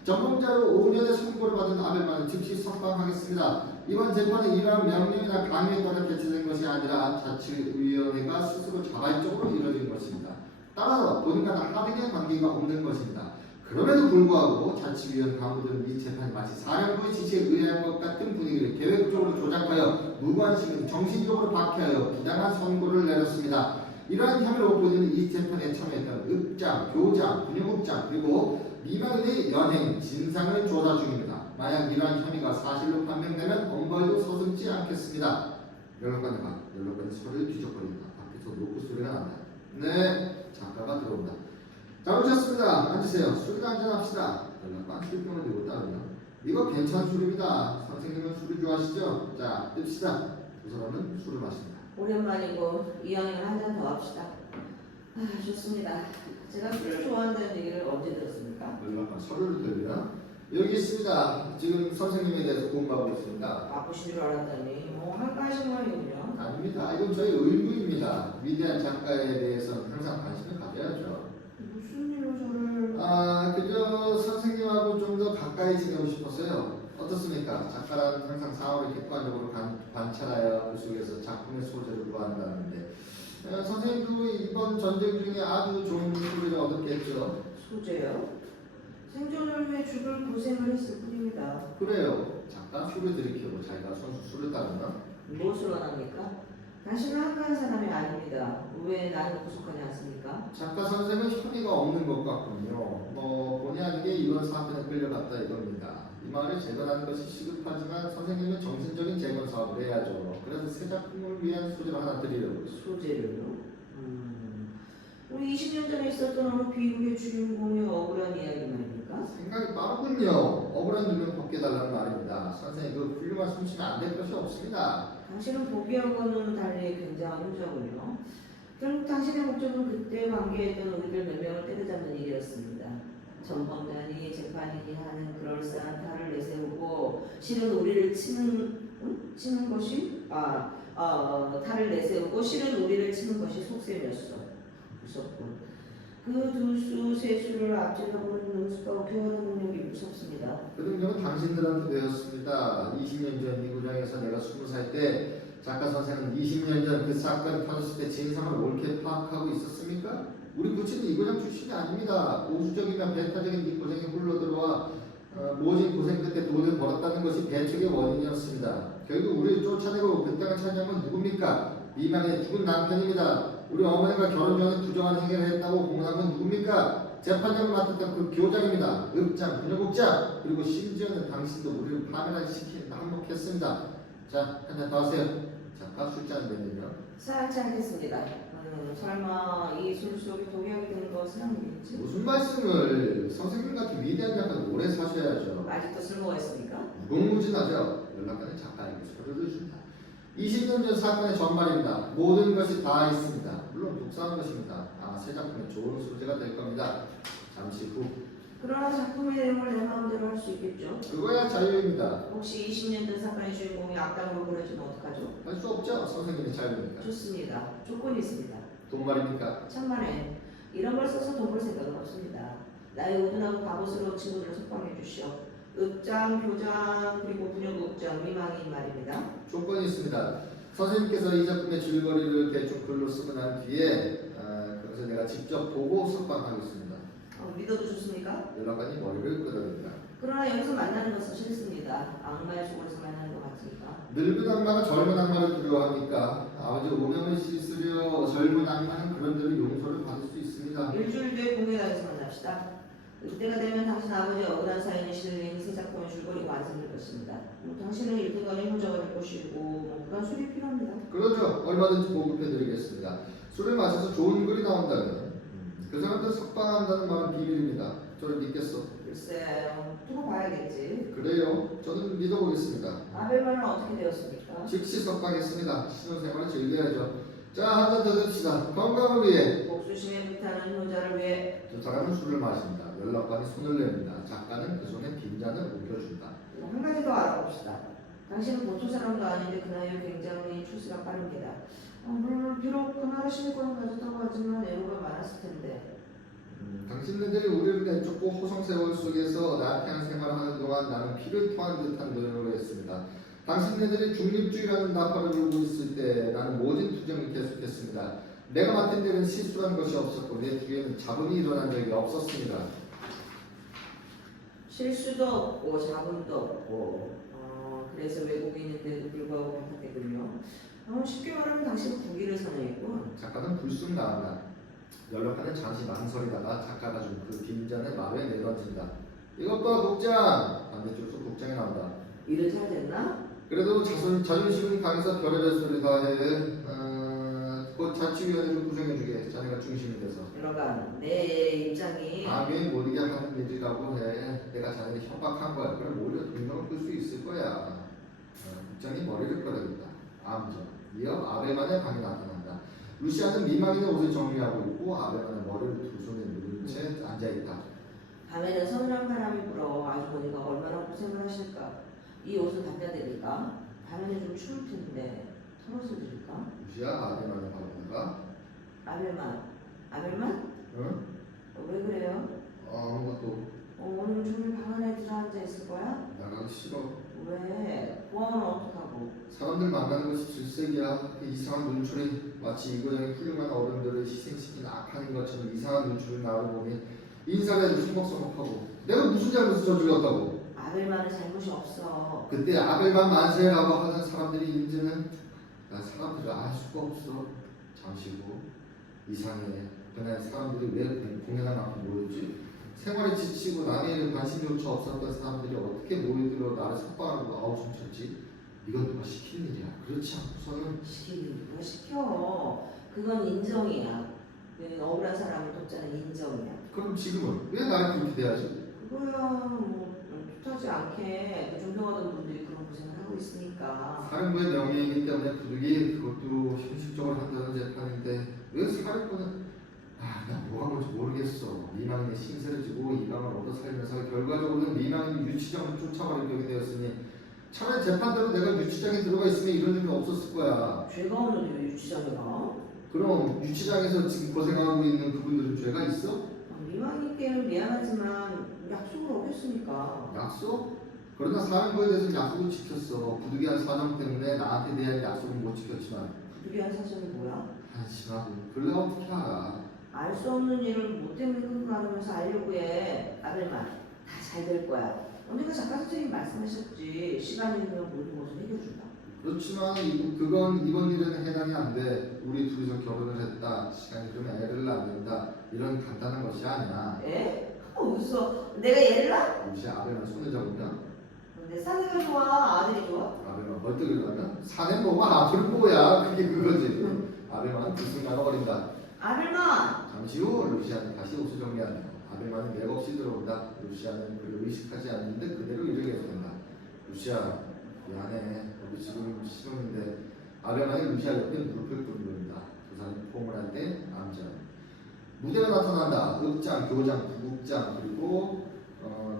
전범자로 5년의 선고를 받은 아벨만은 즉시 석방하겠습니다. 이번 재판은 이러한 명령이나 강요에 따라 개최된 것이 아니라 자치위원회가 스스로 자발적으로 이루어진 것입니다. 따라서 본인과 하등의 관계가 없는 것입니다. 그럼에도 불구하고 자치위원 간부들은 이 재판이 마치 사령부의 지시에 의한 것 같은 분위기를 계획적으로 조작하여 무관심은 정신적으로 박해하여 부당한 선고를 내렸습니다. 이러한 혐의로 본인은 이 재판에 참여했던 읍장, 교장, 분유국장 그리고 미망인의 연행, 진상을 조사 중입니다. 만약 이러한 혐의가 사실로 판명되면 엄벌도 서슴지 않겠습니다. 연락관이 소리를 뒤적거린다. 밖에서 노크 소리가 난다. 네, 작가가 들어온다. 잘 오셨습니다. 앉으세요. 술이나 한잔합시다. 연락관 술병을 들고 따르며 이거 괜찮은 술입니다. 선생님은 술을 좋아하시죠? 자, 뜹시다. 두 사람은 술을 마신다. 오랜만이고 이왕이면 한 잔 더 합시다. 좋습니다. 제가 술을 좋아한다는 얘기를 언제 들었습니까? 연락관 서류를 들으며 여기 있습니다. 지금 선생님에 대해서 공부하고 있습니다. 바쁘신 줄 알았더니 한가하신 모양이군요. 아닙니다. 이건 저희 의무입니다. 위대한 작가에 대해서는 항상 관심을 가져야죠. 무슨 일로 저를... 그저 선생님하고 좀 더 가까이 지내고 싶었어요. 어떻습니까? 작가란 항상 상황을 객관적으로 관찰하여 그 속에서 작품의 소재를 구한다는데 선생님도 이번 전쟁 중에 아주 좋은 소리를 얻었겠죠? 소재요? 생존을 위해 죽을 고생을 했을 뿐입니다. 그래요. 잠깐 술을 들이켜고 자기가 선수 술을 따르나? 무엇을 원합니까? 당신은 한가한 사람이 아닙니다. 왜 나를 구속하지 않습니까? 작가 선생은 혐의가 없는 것 같군요. 본의 아니게 이번 사건에 끌려갔다 이겁니다. 이 말을 재건하는 것이 시급하지만 선생님은 정신적인 재건 사업을 해야죠. 그래서 새 작품을 위한 소재를 하나 드리려고. 소재를요? 우리 20년 전에 있었던 어느 비극의 주인공의 억울한 이야기 말입니까? 생각이 빠르군요. 억울한 누명 벗겨달라는 말입니다. 선생님 그 훌륭한 솜씨는 안 될 것이 없습니다. 당신은 보기하고는 달리 굉장한 효자군요. 결국 당신의 목적은 그때 관계했던 우리들 몇 명을 때려잡는 일이었습니다. 전범단이 재판인이 하는 그럴싸한 탈을 내세우고 실은 우리를 치는 것이 탈을 내세우고 실은 우리를 치는 것이 속셈이었어. 무섭군. 그 두 수, 세 수를 앞질러 보는 능수가 교환하는 능력이 무섭습니다. 그 능력은 당신들한테 배웠습니다. 20년 전 이 구장에서 내가 20살 때 작가 선생은 20년 전 그 사건이 터졌을 때 진상을 옳게 파악하고 있었습니까? 우리 부친은 이 구장 출신이 아닙니다. 우주적이며 배타적인 이 구장에 흘러들어와 모진 고생 끝에 돈을 벌었다는 것이 배척의 원인이었습니다. 결국 우리를 쫓아내고 그 땅을 차지한 건 누굽니까? 미망의 죽은 남편입니다. 우리 어머니가 결혼 전에 부정한 행위를 했다고 공언한 건 누굽니까? 재판장을 맡았던 그 교장입니다. 읍장, 분녀국장, 그리고 심지어는 당신도 우리를 파멸하게 시키는데 한몫했습니다. 자, 한 잔 더 하세요. 작가 술잔 내면요. 쌓지 않겠습니다. 설마 이 술 속에 독약이 든 것은 아니겠지? 무슨 말씀을? 선생님 같은 위대한 작가는 오래 사셔야죠. 아직도 쓸모가 있습니까? 무궁무진하죠. 연락하는 작가에게 서류를 준다. 20년 전 사건의 전말입니다. 모든 것이 다 있습니다. 물론 기본으로 독서하는 것입니다. 아마 새 작품의 좋은 소재가 될 겁니다. 잠시 후. 그러나 작품의 내용을 내 마음대로 할 수 있겠죠. 그거야 자유입니다. 혹시 20년 된 사건의 주인공이 악당으로 보내주면 어떡하죠? 할 수 없죠. 선생님의 자유니까. 좋습니다. 조건이 있습니다. 돈 말입니까? 천만에 이런 걸 써서 돈 벌 생각은 없습니다. 나의 우둔하고 바보스러운 친구들을 속방해 주시오. 읍장, 교장, 그리고 분유국장, 미망인 말입니다. 조건이 있습니다. 선생님께서 이 작품의 줄거리를 대충 글로 쓰고 난 뒤에 그것을 내가 직접 보고 석방하겠습니다. 믿어도 좋습니까? 연락관이 머리를 끄덕입니다. 그러나 여기서 만나는 것은 싫습니다. 악마의 속에서 만나는 것 같으니까. 늙은 악마가 젊은 악마를 두려워합니까? 아버지 오명을 씻으려 젊은 악마는 그런 대로 용서를 받을 수 있습니다. 일주일 뒤에 공예당에서 만납시다. 이때가 되면 당신 아버지의 억울한 사연이 실린 새 작품의 줄거리가 완성될 것입니다. 당신은 일등간의 효자가 될 것이고 그간 술이 필요합니다. 그러죠. 얼마든지 보급해드리겠습니다. 술을 마셔서 좋은 글이 나온다면 그 사람들 석방한다는 말은 비밀입니다. 저를 믿겠어? 글쎄요. 두고 봐야겠지. 그래요. 저는 믿어보겠습니다. 아벨만은 어떻게 되었습니까? 즉시 석방했습니다. 신혼생활을 즐겨야죠. 자, 한 잔 더 듭시다. 건강을 위해. 복수심에 불타는 효자를 위해. 두 사람은 술을 마십니다. 연락관이 손을 냅니다. 작가는 그 손에 빈잔을 옮겨준다. 한 가지 더 알아봅시다. 당신은 보통 사람도 아닌데 그 나이에 굉장히 출세가 빠릅니다. 물론 비록 그 나라 신권을 가졌다고 하지만 애로가 많았을 텐데. 당신네들이 우리를 내쫓고 호성세월 속에서 나태한 생활을 하는 동안 나는 피를 토한 듯한 노력을 했습니다. 당신네들이 중립주의라는 나팔을 불고 있을 때 나는 모든 투쟁을 계속했습니다. 내가 맡은 데는 실수란 것이 없었고 내 주위에는 자본이 일어난 적이 없었습니다. 실수도 없고 자본도 없고 그래서 외국인인데도 불구하고 박학했군요. 쉽게 말하면 당신은 국위를 선호했고. 작가는 불쑥 나간다. 연락하는 잠시 망설이다가 작가가 준 그 빈잔을 마루에 내던진다. 이것 봐 국장! 반대쪽에서 국장이 나온다. 일을 잘 됐나? 그래도 자존심은 강해서 별의별 소리 다 해. 곧 자치위원회를 구성해주게. 자네가 중심이 돼서. 여러간 내 입장이 마음에 못 이게 하는 일이라고 해. 내가 자네를 협박한 거야. 그럼 오히려 동정을 끌 수 있을 거야. 국장이 머리를 끄덕인다. 암전. 이어 아벨만의 방이 나타난다. 루시아는 미망인의 옷을 정리하고 있고 아벨만은 머리를 두 손에 누른 채 앉아있다. 밤에는 서늘한 바람이 불어 아주머니가 얼마나 고생을 하실까. 이 옷은 갖다 드릴까? 밤에는 좀 추울 텐데 털어서 드릴까? 루시아 아벨만을 바라보다가 아벨만? 응? 왜 그래요? 아무것도 오늘 종일 방 안에 들어앉아 있을 거야? 나가기 싫어. 왜? 보안은 어떡하고? 사람들 만나는 것이 질색이야. 그 이상한 눈초리 마치 이고양이 훌륭한 어른들을 희생시킨 악한인 것처럼 이상한 눈초리 나를 보니 인사가 아주 소먹소먹하고 내가 무슨 잘못을 저질렀다고. 아벨만은 잘못이 없어. 그때 아벨만 만세라고 하는 사람들이 이제는 난 사람들을 알 수가 없어. 잠시 후 이상해. 그날 사람들이 왜 공연한 만큼 모였지? 생활에 지치고 남의 일에 관심조차 없었던 사람들이 어떻게 모이들어 나를 석방하고 아우성쳤지? 이건 누가 시키는 일이야. 그렇지 않고서는 시키긴 누가 시켜. 그건 인정이야. 억울한 사람을 돕자는 인정이야. 그럼 지금은 왜 나를 그렇게 대하지? 그거야 뜻하지 않게 그 존경하던 분들이 그런 고생을 하고 있으니까. 사령부의 명예이기 때문에 부득이 그것도 형식적으로 한다는 재판인데 왜 사령부는 난 뭐가 뭔지 모르겠어. 미망인의 신세를 지고 이방을 얻어 살면서 결과적으로는 미망인 유치장을 쫓아버리게 되었으니 차라리 재판대로 내가 유치장에 들어가 있으면 이런 일은 없었을 거야. 죄가 없는데 왜 유치장이라? 그럼 유치장에서 지금 고생하고 있는 그분들은 죄가 있어? 미망인께는 미안하지만 약속을 어겼으니까. 약속? 그러나 사령부에 대해서 약속을 지켰어. 부득이한 사정 때문에 나한테 대한 약속은 못 지켰지만 부득이한 사정이 뭐야? 한심하고 그걸 내가 어떻게 알아. 알 수 없는 일을 뭐 때문에 끌고 가면서 알려고 해. 아벨만 다 잘 될 거야. 언젠가 작가 선생님이 말씀하셨지. 시간이 되면 모든 것을 해결준다. 그렇지만 그건 이번 일에는 해당이 안 돼. 우리 둘이서 결혼을 했다. 시간이 그러면 애를 낳는다. 이런 간단한 것이 아니야. 에? 어디서 내가 얘를 낳아? 혹시 아벨만 손을 잡으면 내 사내가 좋아? 아들이 좋아? 아벨만 벌떡 일어나면 사내 뭐가 아들은 뭐야. 그게 그거지. 아벨만은 들쑥날아 버린다. 아벨만! 잠시 후 루시아는 다시 옷을 정리한다. 아벨만은 맥없이 들어온다. 루시아는 그를 의식하지 않는데 그대로 일을 계속한다. 루시아 미안해. 우리 지금 신혼인데 아벨만이 루시아 옆에 무릎을 꿇는다. 두 포옹을 할 때 암전. 무대가 나타난다. 읍장, 교장, 부국장 그리고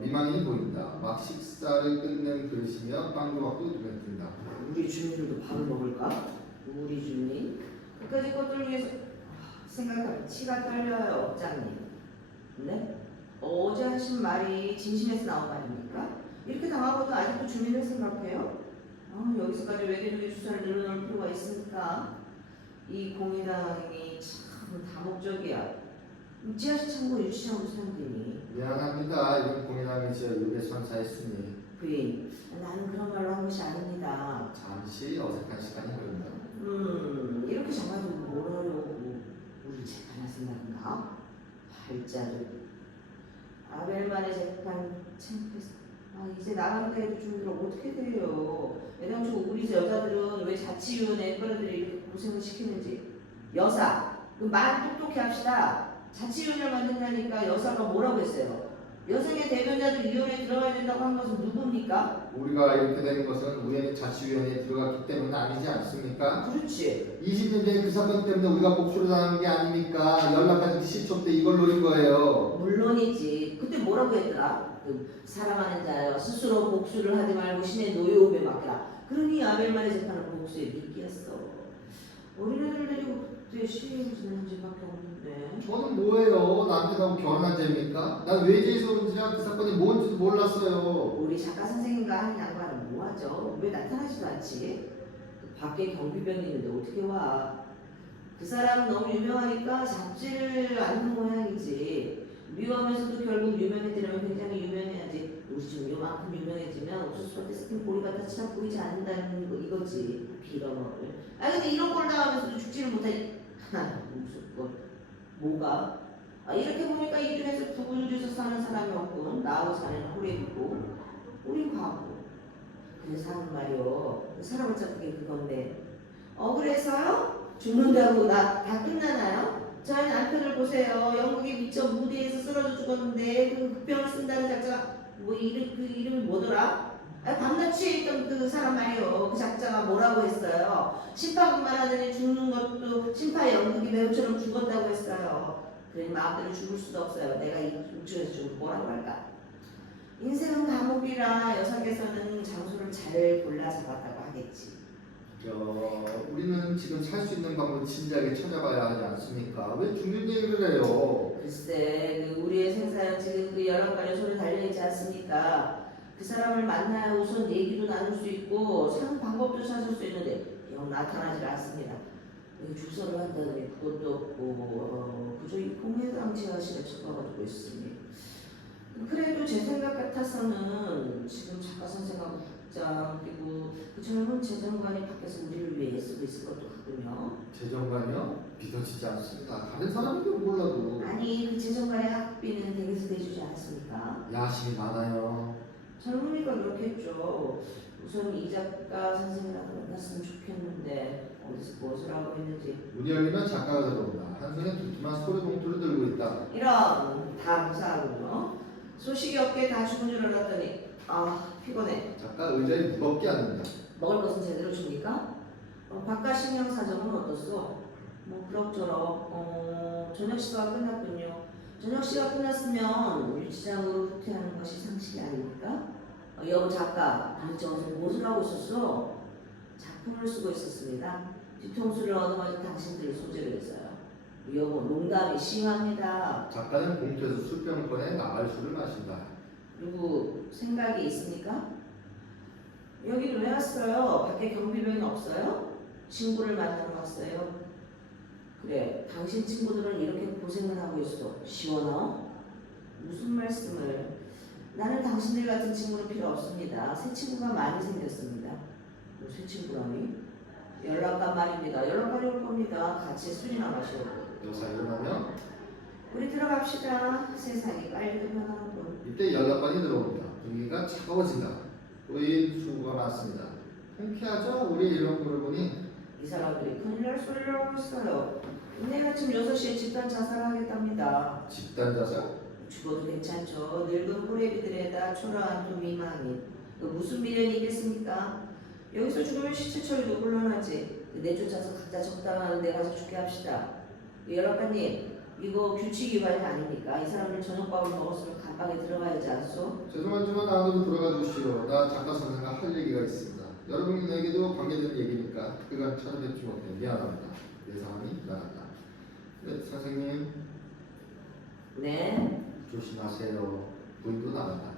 미망인이 보인다. 막 식사를 끝낸 그릇이며 빵 조각도 눈에 띈다. 우리 주민들도 밥을 먹을까? 우리 주민? 그까지 것들 위해서 생각하면 치가 떨려요, 업장님. 근데 어제 하신 말이 진심에서 나온 말입니까? 이렇게 당하고도 아직도 주민을 생각해요? 여기서까지 외교적인 수사를 늘어놓을 필요가 있습니까? 이 공의당이 참 다목적이야. 지하실 창고 유치장으로 사람들이. 미안합니다. 이건 공연함이죠. 요게 선사했으니 부인, 나는 그런 말로 한 것이 아닙니다. 잠시 어색한 시간이 흐른다. 이렇게 잡아두고 뭘 하려고 우리 재판할 생각인가? 발자국. 아벨만의 재판 창피해서. 이제 나간다 해도 주민들 어떻게 돼요? 애당초 우리 여자들은 왜 자치위원회에 끌어들여 이렇게 고생을 시키는지. 여사, 말 똑똑히 합시다. 자치위원회를 만든다니까 여사가 뭐라고 했어요? 여성의 대변자들 위원회에 들어가야 된다고 한 것은 누굽니까? 우리가 이렇게 된 것은 우연히 자치위원회에 들어갔기 때문은 아니지 않습니까? 그렇지. 20년 전에 그 사건 때문에 우리가 복수를 당한 게 아닙니까? 연락하는 그 시초 때 이걸 노린 거예요. 물론이지. 그때 뭐라고 했더라? 사랑하는 자여 스스로 복수를 하지 말고 신의 노여움에 맡겨라. 그러니 아벨만의 재판은 복수의 미끼였어. 어린애들 데리고 그때 시행 지낸 지밖에 없는데. 저는 뭐예요? 남편하고 결혼한 죄입니까? 난 외제에서 온 지라 그 사건이 뭔지도 몰랐어요. 우리 작가 선생님과 한 양반은 뭐하죠? 왜 나타나지도 않지? 밖에 경비병이 있는데 어떻게 와? 그 사람은 너무 유명하니까 잡지를 않는 모양이지. 미워하면서도 결국 유명해지려면 굉장히 유명해야지. 우리 지금 요만큼 유명해지면 옥수수한테 스킨 꼬리 같아 치다 보이지 않는다는 거 이거지. 빌어먹을. 근데 이런 걸 당하면서도 죽지를 못하니 하나 무슨 거 뭐가? 이렇게 보니까 이 중에서 두 분이서 사는 사람이 없고 나하고 사는 호래비고 우린 바보. 그래서 하는 말이요. 사람을 잡기 그건데. 그래서요? 죽는다고 다 끝나나요? 저희 남편을 보세요. 영국에 미쳐 무대에서 쓰러져 죽었는데 그 극병을 쓴다는 작자가 그 이름이 뭐더라? 밤낮 취해 있던 그 사람 말이요. 그 작자가 뭐라고 했어요? 심파군만 하더니 죽는 것도 심파의 연극이 배우처럼 죽었다고 했어요. 그래 마음대로 죽을 수도 없어요. 내가 이 우주에서 죽을 뭐라고 할까? 인생은 감옥이라 여성께서는 장소를 잘 골라 잡았다고 하겠지. 우리는 지금 살 수 있는 방법을 진지하게 찾아봐야 하지 않습니까? 왜 죽는 얘기를 해요? 글쎄, 우리의 생사는 지금 그 11가지 손에 달려있지 않습니까? 그 사람을 만나야 우선 얘기도 나눌 수 있고 사는 방법도 찾을 수 있는데 영 나타나질 않습니다. 주소를 한다더니 그것도 없고 그저 이 공회당 지하실에 처박아두고 있으니 그래도 제 생각 같아서는 지금 작가 선생하고 국장 그리고 그 젊은 재정관이 밖에서 우리를 위해 애쓰고 있을 것도 같군요. 재정관이요? 믿어지지 않습니다. 다른 사람은 몰라도 아니 그 재정관의 학비는 댁에서 내주지 않았습니까? 야심이 많아요. 젊으니까 그렇겠죠. 우선 이 작가 선생이라도 만났으면 좋겠는데 어디서 무엇을 하고 있는지. 문이 열리면 작가가 들어온다. 한 손에 두툼한 소리 봉투를 들고 있다. 이런 다 무사하군요. 소식이 없게 다 죽은 줄 알았더니 피곤해. 작가 의자에 무겁게 앉는다. 먹을 것은 제대로 줍니까? 바깥 신경 사정은 어떻소? 그럭저럭 저녁 시가 끝났군요. 저녁 시가 끝났으면 유치장으로 후퇴하는 것이 상식이 아닙니까? 여보 작가, 도대체 어디서 무엇을 하고 있었어? 작품을 쓰고 있었습니다. 뒤통수를 얻어맞은 당신들을 소재로 했어요. 여보 농담이 심합니다. 작가는 봉투에서 술병을 꺼내 나갈 술을 마신다. 그리고 생각이 있습니까? 여기는 왜 왔어요? 밖에 경비병이 없어요? 친구를 만나러 왔어요. 그래, 당신 친구들은 이렇게 고생을 하고 있어. 시원하? 무슨 말씀을? 나는 당신들 같은 친구는 필요 없습니다. 새 친구가 많이 생겼습니다. 새 친구라니? 연락간 말입니다. 연락하러 올 겁니다. 같이 술이나 마시려고. 여사 일어나면 우리 들어갑시다. 세상이 빨리 변하는군. 이때 연락관이 들어옵니다. 분위기가 차가워진다. 또이 수고가 많습니다. 통쾌하죠? 우리 이런 걸 보니 이 사람들이 큰일 날 소리를 하고 있어요. 내일 아침 6시에 집단 자살하겠답니다. 집단 자살? 죽어도 괜찮죠. 늙은 호래비들에다 초라한 두 미망인. 무슨 미련이 있겠습니까? 여기서 죽으면 시체 처리도 곤란하지. 내쫓아서 각자 적당한 데 가서 죽게 합시다. 열악가님, 이거 규칙 위반이 아닙니까? 이 사람들 저녁밥을 먹었으면 감방에 들어가야지 않소? 죄송하지만 안으로 들어가 주시오. 나 작가 선생과 할 얘기가 있습니다. 여러분에게도 관계되는 얘기니까 그간 찾아뵙지 못해 미안합니다. 내 사람이 나갔다. 네, 선생님 네. 조심하세요. 부인도 나갔다.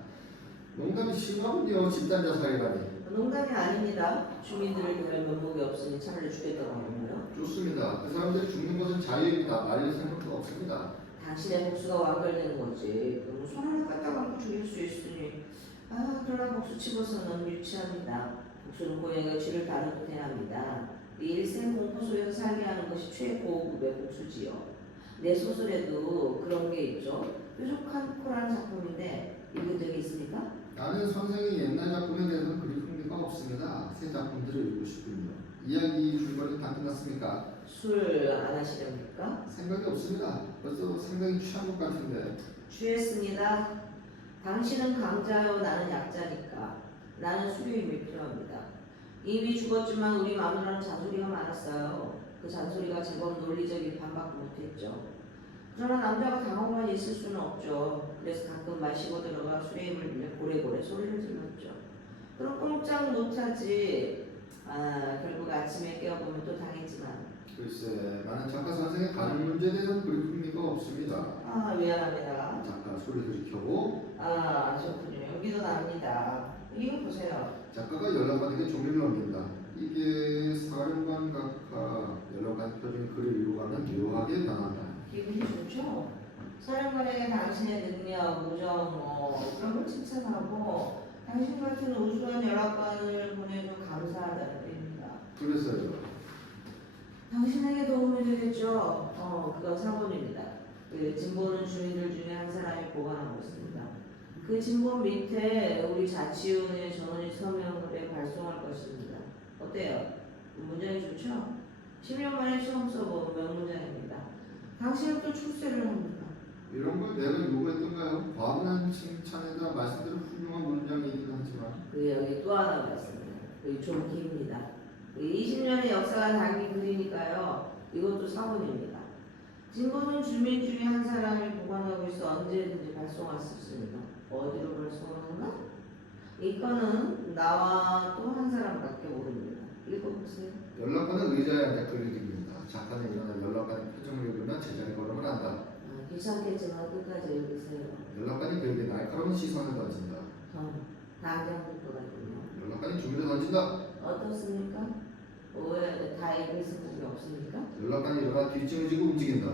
농담이 심하군요. 집단 자살이라니. 농담이 아닙니다. 주민들을 대할 면목이 없으니 차라리 죽겠다고 하는거요. 좋습니다. 그 사람들이 죽는 것은 자유입니다. 말릴 생각도 없습니다. 당신의 복수가 완결되는 거지. 그럼 손을 갖다 감고 죽일 수 있으니 그러나 복수 치고서는 유치합니다. 복수는 고양이가 쥐를 다루듯 해야 합니다. 네 일생 공포 속에서 살게 하는 것이 최고급의 복수지요. 내 소설에도 그런 게 있죠. 뾰족한 코라는 작품인데 읽은 적이 있습니까? 나는 선생의 옛날 작품에 대해서는 그리 흥미가 없습니다. 새 작품들을 읽고 싶군요. 이야기 줄거리 다 끝났습니까? 술 안 하시렵니까? 생각이 없습니다. 벌써 생각이 취한 것 같은데. 취했습니다. 당신은 강자요, 나는 약자니까. 나는 수료임이 필요합니다. 이미 죽었지만 우리 마누라는 잔소리가 많았어요. 그 잔소리가 제법 논리적인 반박도 못했죠. 그러나 남자가 당하고만 있을 수는 없죠. 그래서 가끔 마시고 들어가 수레임을 빌려 고래고래 소리를 질렀죠. 그럼 꼼짝 못하지. 결국 아침에 깨어보면 또 당했지만. 글쎄, 나는 작가 선생의 다른 문제에 대해서는 그리 흥미가 없습니다. 미안합니다. 작가 소리를 켜고 좋군요. 여기도 납니다. 이거 보세요. 작가가 연락받에게 종이를 넘긴다. 이게 사령관 각하 연락받 표정이 글을 읽어가면 묘하게 변한다. 기분이 좋죠? 사령관에게 당신의 능력, 우정, 그런 걸 칭찬하고 당신 같은 우수한 연락관을 보내줘 감사하다는 뜻입니다. 그래서요. 당신에게 도움이 되겠죠? 그건 사본입니다. 그 진보는 주민들 중에 한 사람이 보관하고 있습니다. 그 진보 밑에 우리 자치위원회 전원이 서명을 해 발송할 것입니다. 어때요? 문장이 좋죠? 10년 만에 처음 써본 명문장입니다. 당신은 또 출세를 합니다. 이런 걸 내가 요구했던가요? 과분한 칭찬에다 말씀대로 훌륭한 문장이긴 하지만 여기 또 하나가 있습니다. 여기 좀 깁니다. 20년의 역사가 담긴 글이니까요. 이것도 사본입니다. 진보는 주민 중에 한 사람이 보관하고 있어 언제든지 발송할 수 있습니다. 어디로 발송하나? 이 건은 나와 또 한 사람밖에 모릅니다. 읽어보세요. 연락관은 의자에 앉아 글을 읽습니다. 작가는 일어나 연락관의 표정을 읽으면 제자리 걸음을 한다. 귀찮겠지만 끝까지 읽으세요. 연락관이 그에게 날카로운 시선을 던진다. 당장 될 것 같군요. 연락관이 종이를 던진다. 어떻습니까? 왜 다 읽을 생각이 없습니까? 연락관이 일어나 뒷짐을 지고 움직인다.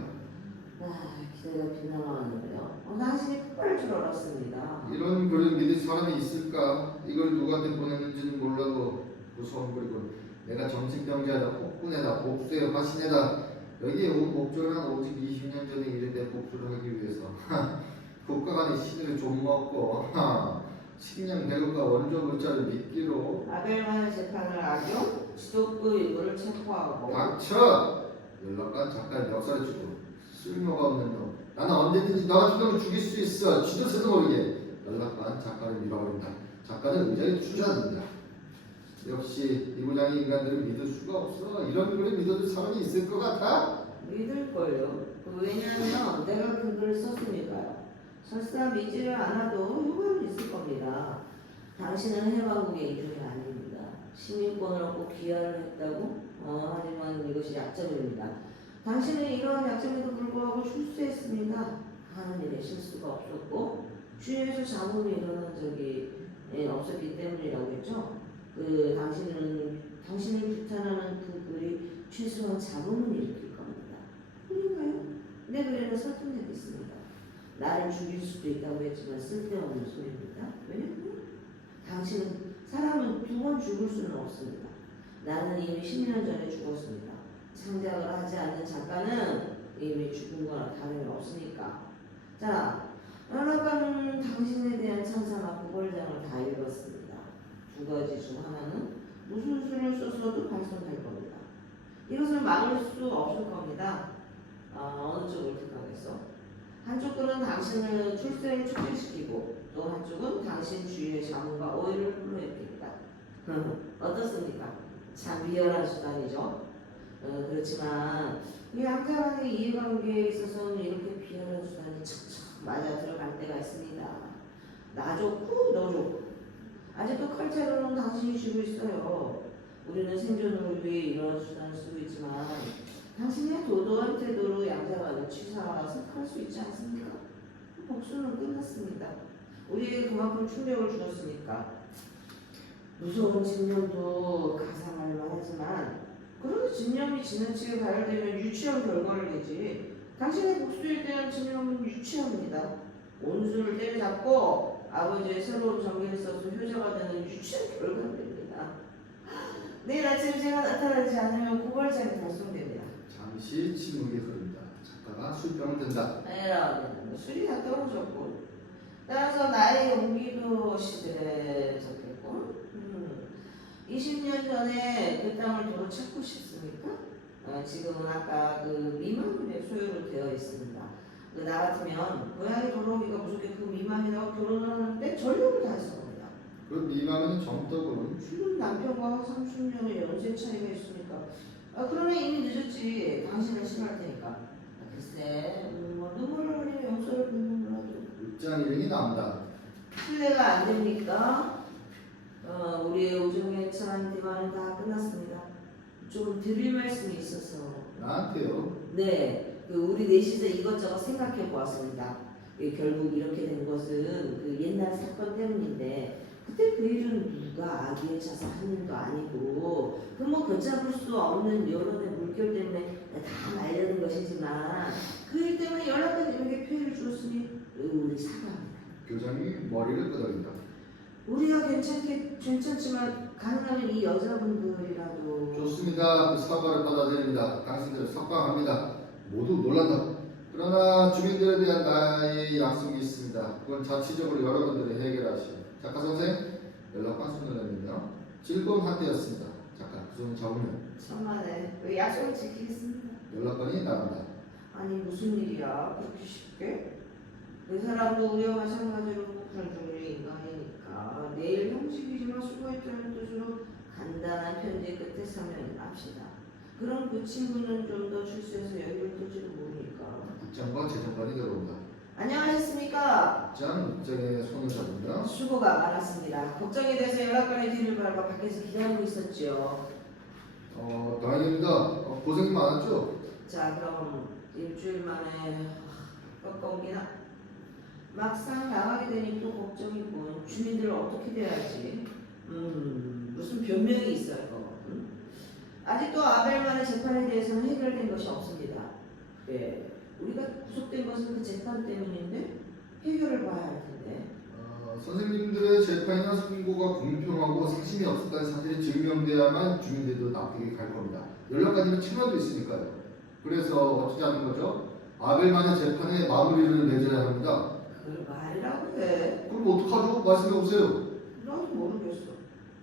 기대가 빗나가는데요. 당신이 폭발할 줄 알았습니다. 이런 글을 믿을 사람이 있을까? 이걸 누구한테 보냈는지는 몰라도 무서운 글이군. 내가 정신병자다, 폭군에다, 복수의 화신에다. 여기에 온 목적은 오직 20년 전의 일에 대해 복수를 하기 위해서. 국가 간의 신의를 좀 먹고 식량 배급과 원조 물자를 믿기로. 아벨만의 재판을 악용, 지독부 인물을 체포하고. 닥쳐! 연락관 작가의 역사를 주고 쓸모가 없는 놈. 나는 언제든지 너 같은 놈을 죽일 수 있어. 쥐도 새도 모르게. 연락관 작가를 밀어버린다. 작가는 의자에 주저앉는다. 역시 이 부장의 인간들을 믿을 수가 없어. 이런 글을 믿어줄 사람이 있을 것 같아? 믿을걸요. 왜냐하면 내가 그 글을 썼으니까요. 설사 믿지를 않아도 효과는 있을 겁니다. 당신은 해방국의 일종이 아닙니다. 시민권을 얻고 귀화를 했다고? 하지만 이것이 약점입니다. 당신은 이러한 약점에도 불구하고 출세했습니다. 하는 일에 실수가 없었고 주위에서 잡음이 일어난 적이 없었기 때문이라고 했죠. 당신을 비탄하는 그 글이 최소한 잡음은 일으킬 겁니다. 그러니까요. 내 글에는 설득력이 있습니다. 나를 죽일 수도 있다고 했지만 쓸데없는 소리입니다. 왜냐면 당신은 사람은 두 번 죽을 수는 없습니다. 나는 이미 10년 전에 죽었습니다. 창작을 하지 않는 작가는 이미 죽은 거나 다름이 없으니까. 자, 연락관은 당신에 대한 찬사나 구걸장을 다 읽었습니다. 두 가지 중 하나는 무슨 수를 써서도 발송될 겁니다. 이것을 막을 수 없을 겁니다. 어느 쪽을 택하겠어? 한쪽 글은 당신을 출세를 촉진시키고 또 한쪽은 당신 주위의 자문과 오해를 불러일으킵니다. 어떻습니까? 참 위험한 수단이죠. 그렇지만 이 양자간의 이해관계에 있어서는 이렇게 비하는 수단이 척척 맞아 들어갈 때가 있습니다. 나 좋고 너 좋고 아직도 칼자루는 당신이 쥐고 있어요. 우리는 생존을 위해 이러한 수단을 쓰고 있지만 당신의 도도한 태도로 양자간을 취사해서 할 수 있지 않습니까? 복수는 끝났습니다. 우리에게 그만큼 충격을 주었으니까 무서운 집념도 가상할 만하지만 그래도 집념이 지나치게 가열되면 유치한 결과를 내지. 당신의 복수에 대한 집념은 유치합니다. 온수를 때려잡고 아버지의 새로운 전기를 써서 효자가 되는 유치한 결과가 됩니다. 내일 아침 제가 나타나지 않으면 고발장이 달성됩니다. 잠시 침묵이 흐릅니다. 작가가 술병을 든다. 에라, 술이 다 떨어졌고 따라서 나의 용기도 시들해졌겠고 20년 전에 그 땅을 도로 찾고 싶습니까? 지금은 아까 그 미망의 소유로 되어 있습니다. 나 같으면 고향에 돌아오기가 무섭게 그 미망이라고 결혼을 하는데 전력을 다해서 겁니다. 그 미망은 정떡으로 지금 남편과 30년의 연세 차이가 있으니까 그러나 이미 늦었지. 당신을 싫어할 테니까. 글쎄 뭐 눈물을 흘리며 용서를 빌는구나도 입장 이름이 나온다. 신뢰가 안 됩니까? 우리의 우정에 처한 대화는 다 끝났습니다. 조금 드릴 말씀이 있어서. 나한테요. 네, 우리 넷이서 이것저것 생각해 보았습니다. 결국 이렇게 된 것은 그 옛날 사건 때문인데 그때 그 일은 누가 아기에 차서 한 일도 아니고 그 뭐 걷잡을 수 없는 여론의 물결 때문에 다 말려는 것이지만 그 일 때문에 연락까지 이렇게 피해를 주었으니 우리 사과합니다. 교장이 머리를 끄덕인다. 우리가 괜찮지만 가능하면 이 여자분들이라도 좋습니다. 그 사과를 받아들입니다. 당신들 석방합니다. 모두 놀란다. 그러나 주민들에 대한 나의 약속이 있습니다. 그건 자치적으로 여러분들이 해결하시오. 작가 선생, 연락만 손을 내밀며 즐거운 한때였습니다. 작가, 그 손을 잡으면 천만에 왜 약속을 지키겠습니다. 연락관이 나간다. 아니 무슨 일이야 그렇게 쉽게? 그 사람도 우리와 마찬가지로 그런 종류의 인간이니까 내일 형식이지만 수고했다는 뜻으로 간단한 편지 끝에 서면 합시다. 그럼 그 친구는 좀 더 출세해서 여기를 끌지도 모르니까. 국장과 재정관이 들어온다. 안녕하셨습니까? 국장의 손을 잡으며 수고가 많았습니다. 걱정이 돼서 연락관의 뒤를 바라봐 밖에서 기다리고 있었지요. 다행입니다. 고생이 많았죠? 자 그럼 일주일 만에 꺾어오기나 막상 나가게 되니 또 걱정이고 주민들을 어떻게 대하지? 무슨 변명이 있어야 거. 아직도 아벨만의 재판에 대해서는 해결된 것이 없습니다. 네, 우리가 구속된 것은 그 재판 때문인데 해결을 봐야 할 텐데. 선생님들의 재판이나 선고가 공평하고 사심이 없었다는 사실이 증명돼야만 주민들도 납득이 갈 겁니다. 연락까지는 측면도 있으니까요. 그래서 어떻게 하는 거죠? 아벨만의 재판에 마무리를 맺어야 합니다. 그걸 말이라고 해. 그럼 어떡하죠? 말씀해 보세요. 나도 모르겠어.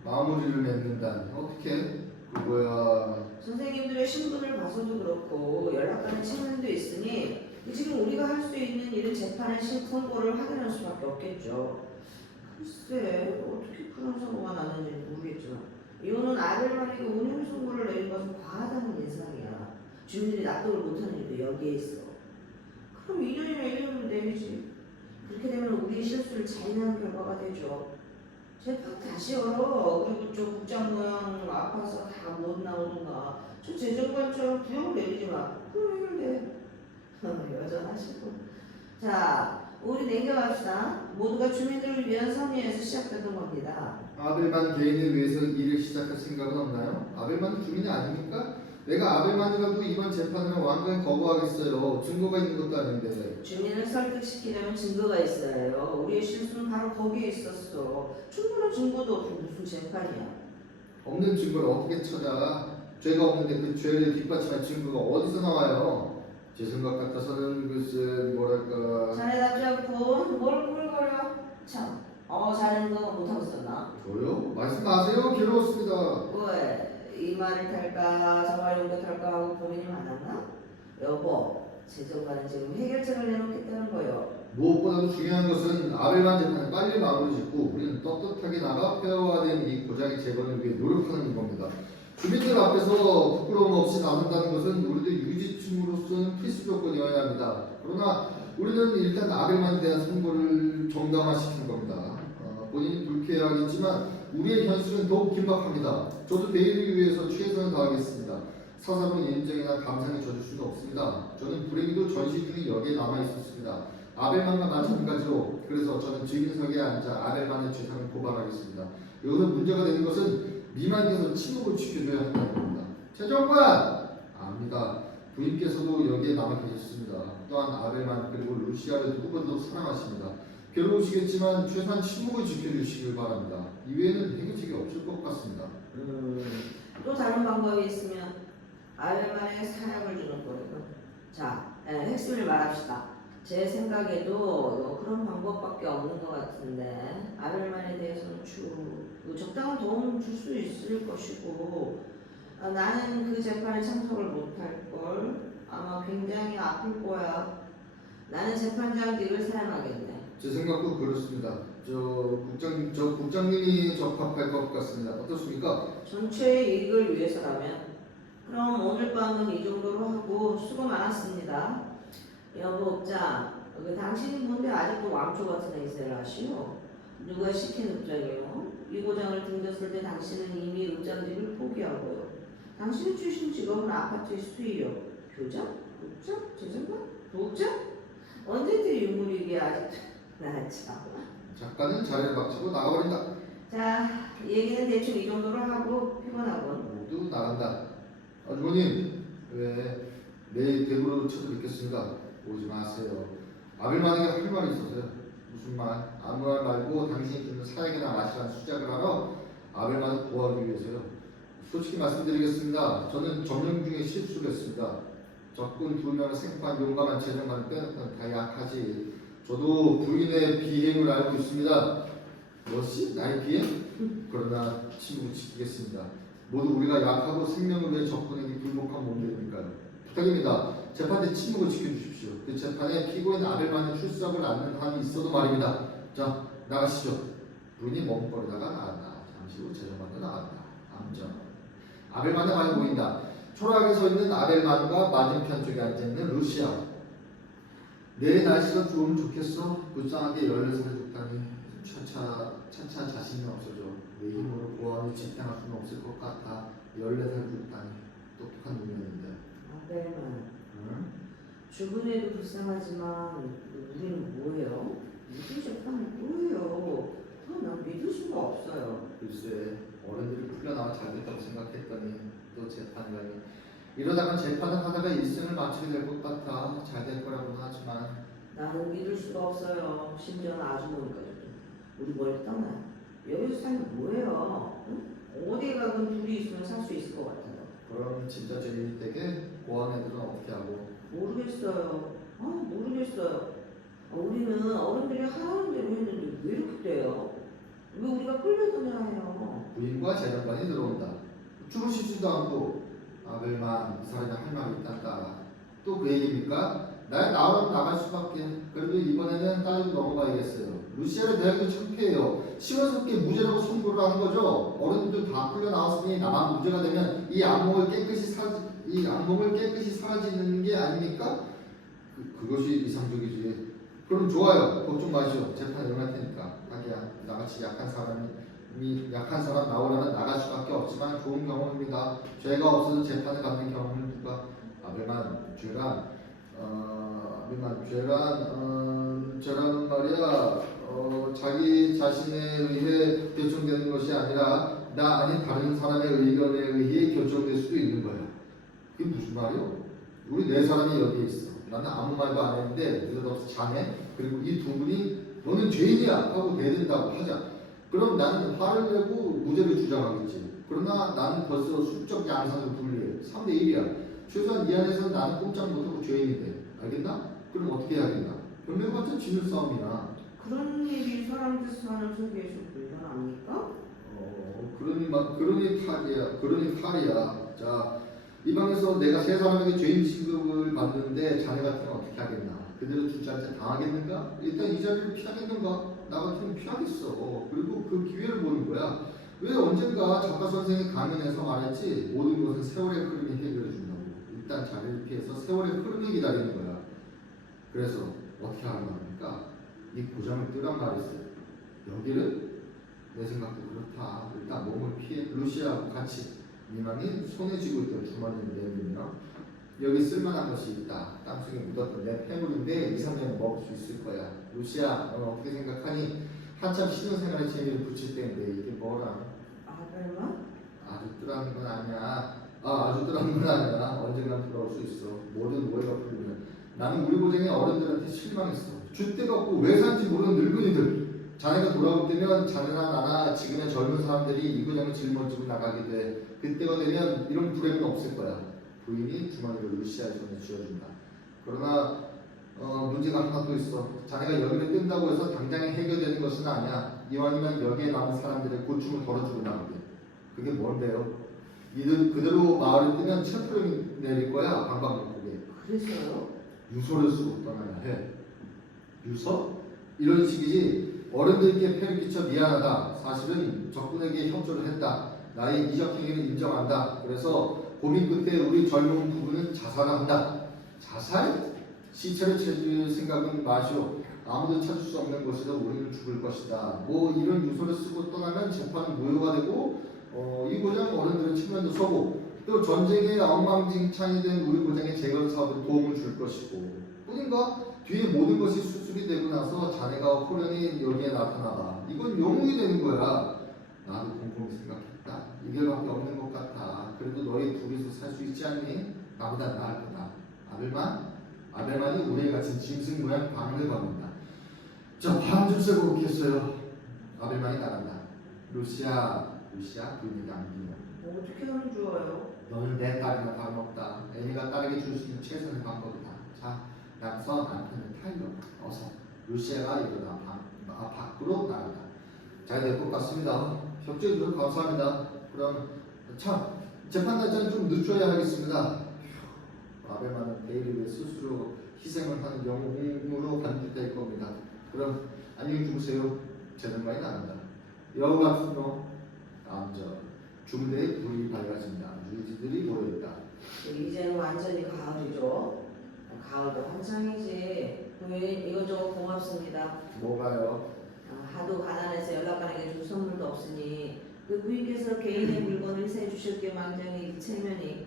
마무리를 맺는다니 어떻게? 그거야. 선생님들의 신분을 봐서도 그렇고 연락하는 측면도 있으니 지금 우리가 할 수 있는 일은 재판의 선고를 확인할 수밖에 없겠죠. 글쎄 어떻게 그런 사고가 났는지 모르겠지만 이거는 아벨만에게 운영 선고를 내린 것은 과하다는 예상이야. 주민들이 납득을 못하는 일도 여기에 있어. 그럼 2년이나 1년을 내리지. 그렇게 되면 우리의 실수를 자인하는 결과가 되죠. 재판 다시 열어. 그리고 저 국장 모양 아파서 다 못 나오는가. 저 재정관처럼 구형을 내리지 마. 그럼 해결돼. 여전하시고. 자, 우리 냉겨갑시다. 모두가 주민들을 위한 선의에서 시작되는 겁니다. 아벨만 개인을 위해서 일을 시작할 생각은 없나요? 아벨만은 주민이 아닙니까? 내가 아벨만이라도 이번 재판을 완전히 거부하겠어요. 증거가 있는 것도 아닌데. 주민을 설득시키려면 증거가 있어야 해요. 우리의 실수는 바로 거기에 있었어. 충분한 증거도 없이 무슨 재판이야. 없는 증거를 어떻게 찾아? 죄가 없는데 그 죄를 뒷받침할 증거가 어디서 나와요? 제 생각 같아서는 글쎄 뭐랄까. 자네답지 않고 뭘 꾸물거려? 참, 자네는 거 못하고 있었나? 저요? 말씀하세요. 괴로웠습니다. 왜? 이 말을 탈까 저 말을 탈까 하고 고민이 많았나? 여보, 재정관은 지금 해결책을 내놓겠다는 거요. 무엇보다도 중요한 것은 아벨만 재판을 빨리 마무리 짓고 우리는 떳떳하게 나가 폐허화된 이 고장의 재건을 위해 노력하는 겁니다. 주민들 앞에서 부끄러움 없이 나눈다는 것은 우리도 유지층으로서는 필수 조건이어야 합니다. 그러나 우리는 일단 아벨만에 대한 선고를 정당화시키는 겁니다. 본인이 불쾌하겠지만 우리의 현실은 더욱 긴박합니다. 저도 내일을 위해서 최선을 다하겠습니다. 사사로운 인정이나 감상에 젖을 수는 없습니다. 저는 불행히도 전시 중에 여기에 남아 있었습니다. 아벨만과 마찬가지로 그래서 저는 증인석에 앉아 아벨만의 죄상을 고발하겠습니다. 여기서 문제가 되는 것은 미만께서 침묵을 지켜줘야 한다는 겁니다. 최정관! 압니다. 부인께서도 여기에 남아 계셨습니다. 또한 아벨만 그리고 루시아를 누구보다도 사랑하십니다. 괴로우시겠지만 최소한 침묵을 지켜주시길 바랍니다. 이외에는 해결책이 없을 것 같습니다. 또 다른 방법이 있으면 아벨만의 사약을 주는 거예요. 자, 핵심을 말합시다. 제 생각에도 그런 방법밖에 없는 것 같은데 아벨만에 대해서는 적당한 도움을 줄 수 있을 것이고 나는 그 재판에 참석을 못할 걸 아마 굉장히 아플 거야. 나는 재판장직을 사양하겠네. 제 생각도 그렇습니다. 국장님이 적합할 것 같습니다. 어떻습니까? 전체의 이익을 위해서라면 그럼 오늘 밤은 이 정도로 하고 수고 많았습니다. 여보 옵장, 당신이 뭔데 아직도 왕초 같은 행세를 하시오? 누가 시킨 읍장이요? 이 고장을 등졌을 때 당신은 이미 읍장직을 포기하고요. 당신이 주신 직업은 아파트의 수의요. 교장? 읍장? 재정관? 부업장? 언제든 유물이기에 아직도 나 참. 작가는 자리를 박차고 나가버린다. 자, 얘기는 대충 이 정도로 하고 피곤하군. 모두 나간다. 아주머님, 왜 내일 대구로 찾아뵙겠습니다. 오지 마세요. 아벨만에게 할 말이 있어서요. 무슨 말? 아무 말 말고 당신이 듣는 사약이나 마시라는 수작을 하러 아벨만을 구하기 위해서요. 솔직히 말씀드리겠습니다. 저는 점령 중에 실수를 했습니다. 적군 2명을 생포한 용감한 재정만을 빼놓고는 다 약하지. 저도 부인의 비행을 알고 있습니다. 뭐지? 나의 비행? 그러나 침묵을 지키겠습니다. 모두 우리가 약하고 생명을 위해 적군에게 굴복한 몸들이니까요. 부탁입니다. 재판 때 침묵을 지켜주십시오. 그 재판에 피고인 아벨만의 출석을 않는 한이 있어도 말입니다. 자, 나가시죠. 부인이 머뭇거리다가 나간다. 잠시 후 재정관도 나간다. 암전. 아벨만의 말이 보인다. 초라하게 서 있는 아벨만과 맞은편 쪽에 앉아있는 루시아. 내일 날씨가 좋으면 좋겠어. 불쌍하게 14살을 죽다니 차차 자신이 없어져. 내 힘으로 보안을 지탱할 수는 없을 것 같아. 14살 죽다니 똑똑한 놈이었는데. 아벨만. 응? 죽은 애도 불쌍하지만 우리는 뭐예요? 무슨 재판이 뭐예요? 난 믿을 수가 없어요. 글쎄 어른들이 풀려나와 잘됐다고 생각했더니 또 재판이라니. 이러다간 재판을 하다가 일생을 마치게 될 것 같아. 잘 될 거라고는 하지만 나는 믿을 수가 없어요. 심지어는 아주머니까지도. 우리 멀리 떠나요. 여기서 살면 뭐예요? 응? 어디에 가든 둘이 있으면 살 수 있을 것 같아요. 그럼 진짜 죄인이 되게 고아원 애들은 어떻게 하고? 모르겠어요. 모르겠어요. 우리는 어른들이 하라는 대로 했는데 왜 이렇게 돼요? 왜 우리가 끌려다녀야 해요? 부인과 재정관이 들어온다. 주무시지도 않고 아벨만 이 사람이 할 말이 있단다. 또 그 얘기입니까? 나오면 나갈 수밖에. 그래도 이번에는 따지고 넘어가야겠어요. 루시아의 대학도 창피해요. 시원스럽게 무죄라고 선고를 하는 거죠. 어른들 다 풀려 나왔으니 나만 무죄가 되면 이 악몽을 깨끗이 사라지는 게 아닙니까? 그것이 이상적이지. 그럼 좋아요. 걱정 마시오. 재판에 응할 테니까. 하기야 나같이 약한 사람 나오려면 나갈 수밖에 없지만 좋은 경험입니다. 죄가 없어도 재판을 받는 경험을 누가 죄란 말이야 자기 자신에 의해 결정되는 것이 아니라 나 아닌 다른 사람의 의견에 의해 결정될 수도 있는 거야. 그게 무슨 말이요? 우리 네 사람이 여기 있어. 나는 아무 말도 안 했는데 느닷없이 자네 그리고 이 두 분이 너는 죄인이야 하고 대든다고 하자. 그럼 나는 화를 내고 무죄를 주장하겠지. 그러나 나는 벌써 수적 양상을 분리해. 3대 1이야. 최소한 이 안에서 나는 꼼짝 못하고 죄인이 돼. 알겠나? 그럼 어떻게 해야겠나? 변명봤자 지는 싸움이나. 그런 일이 사람 뜻을 하는 세계에서 불가능합니까? 그러니 칼이야. 자, 이 방에서 내가 세 사람에게 죄인 취급을 받는데 자네 같으면 어떻게 하겠나? 그대로 주저앉아 당하겠는가? 일단 이 자리를 피하겠는가? 나 같으면 피하겠어. 그리고 그 기회를 보는 거야. 왜 언젠가 작가 선생이 강연에서 말했지 모든 것은 세월의 흐름이 해결해 준다고. 일단 자리를 피해서 세월의 흐름이 기다리는 거야. 그래서 어떻게 하는 겁니까? 이 고장을 뜨란 말이었어요. 여기를 내 생각도 그렇다. 일단 몸을 피해 루시아하고 같이 미망이 손에 쥐고 있던 주머니를 내밀며 여기 쓸만한 것이 있다. 땅속에 묻었던 내 폐물인데 2, 3년은 먹을 수 있을 거야. 루시아, 너는 어떻게 생각하니? 한참 신혼생활에 재미를 붙일 때인데 이게 뭐라? 아벨만? 아주 뜨라는 건 아니야. 아주 뜨라는 건 아니야. 언젠간 돌아올 수 있어. 모든 오해가 풀리면. 나는 우리 고생의 어른들한테 실망했어. 줏대가 없고 왜 산지 모르는 늙은이들. 자네가 돌아올 때면 자네나 나나 지금의 젊은 사람들이 이 고장을 짊어지고 나가게 돼. 그때가 되면 이런 불행은 없을 거야. 부인이 주머니를 루시아의 손에 쥐어준다. 그러나 문제가 하나 또 있어. 자네가 여기를 뜬다고 해서 당장에 해결되는 것은 아니야. 이왕이면 여기에 남은 사람들의 고충을 덜어주고 나오게. 그게 뭔데요? 이들 그대로 마을에 뜨면 체포령이 내릴 거야. 방방곡곡에. 그래서요? 유서를 쓰고 떠나야 해. 유서? 이런 식이지. 어른들께 폐를 끼쳐 미안하다. 사실은 적군에게 협조를 했다. 나의 이적 행위를 인정한다. 그래서 고민 끝에 우리 젊은 부부는 자살을 한다. 자살? 시체를 찾을 생각은 마시오. 아무도 찾을 수 없는 곳에서 우리는 죽을 것이다. 뭐 이런 유서를 쓰고 떠나면 재판은 무효가 되고 이 고장 어른들의 측면도 서고 또 전쟁에 엉망진창이 된 우리 고장의 재건 사업에 도움을 줄 것이고 뿐인가? 뒤에 모든 것이 수습이 되고 나서 자네가 호련히 여기에 나타나다. 이건 영웅이 되는 거야. 나도 곰곰이 생각했다. 이 길밖에 없는 것 같아. 그래도 너희 둘이서 살 수 있지 않니? 나보다 나을 거다. 아벨만이 우리에 갇힌 짐승 모양 방을 건넨다. 저 바람 좀 쐬고 오겠어요. 아벨만이 나간다. 루시아 부인에게 안기며 어떻게 하면 좋아요? 너는 내 딸이나 다름없다. 애미가 딸에게 줄 수 있는 최선의 방법이다. 자, 나가서 남편을 타일러. 어서. 루시아가 이러다 밖으로 나간다. 잘 될 것 같습니다. 협조해 주셔서 감사합니다. 그럼 참 재판 날짜는 좀 늦춰야 하겠습니다. 아벨만은 대의를 위해 스스로 희생을 하는 영웅으로 간직될 겁니다. 그럼 안녕히 주무세요. 재능만이 나간다. 여우 같은 놈. 다음 절. 중대의 불이 밝아진다. 유지들이 모여있다. 이제는 완전히 가을이죠. 가을도 한창이지. 부인 이것저것 고맙습니다. 뭐가요? 하도 가난해서 연락관에게 줄 선물도 없으니 그 부인께서 개인의 물건을 세주실 게 망정이 그 체면이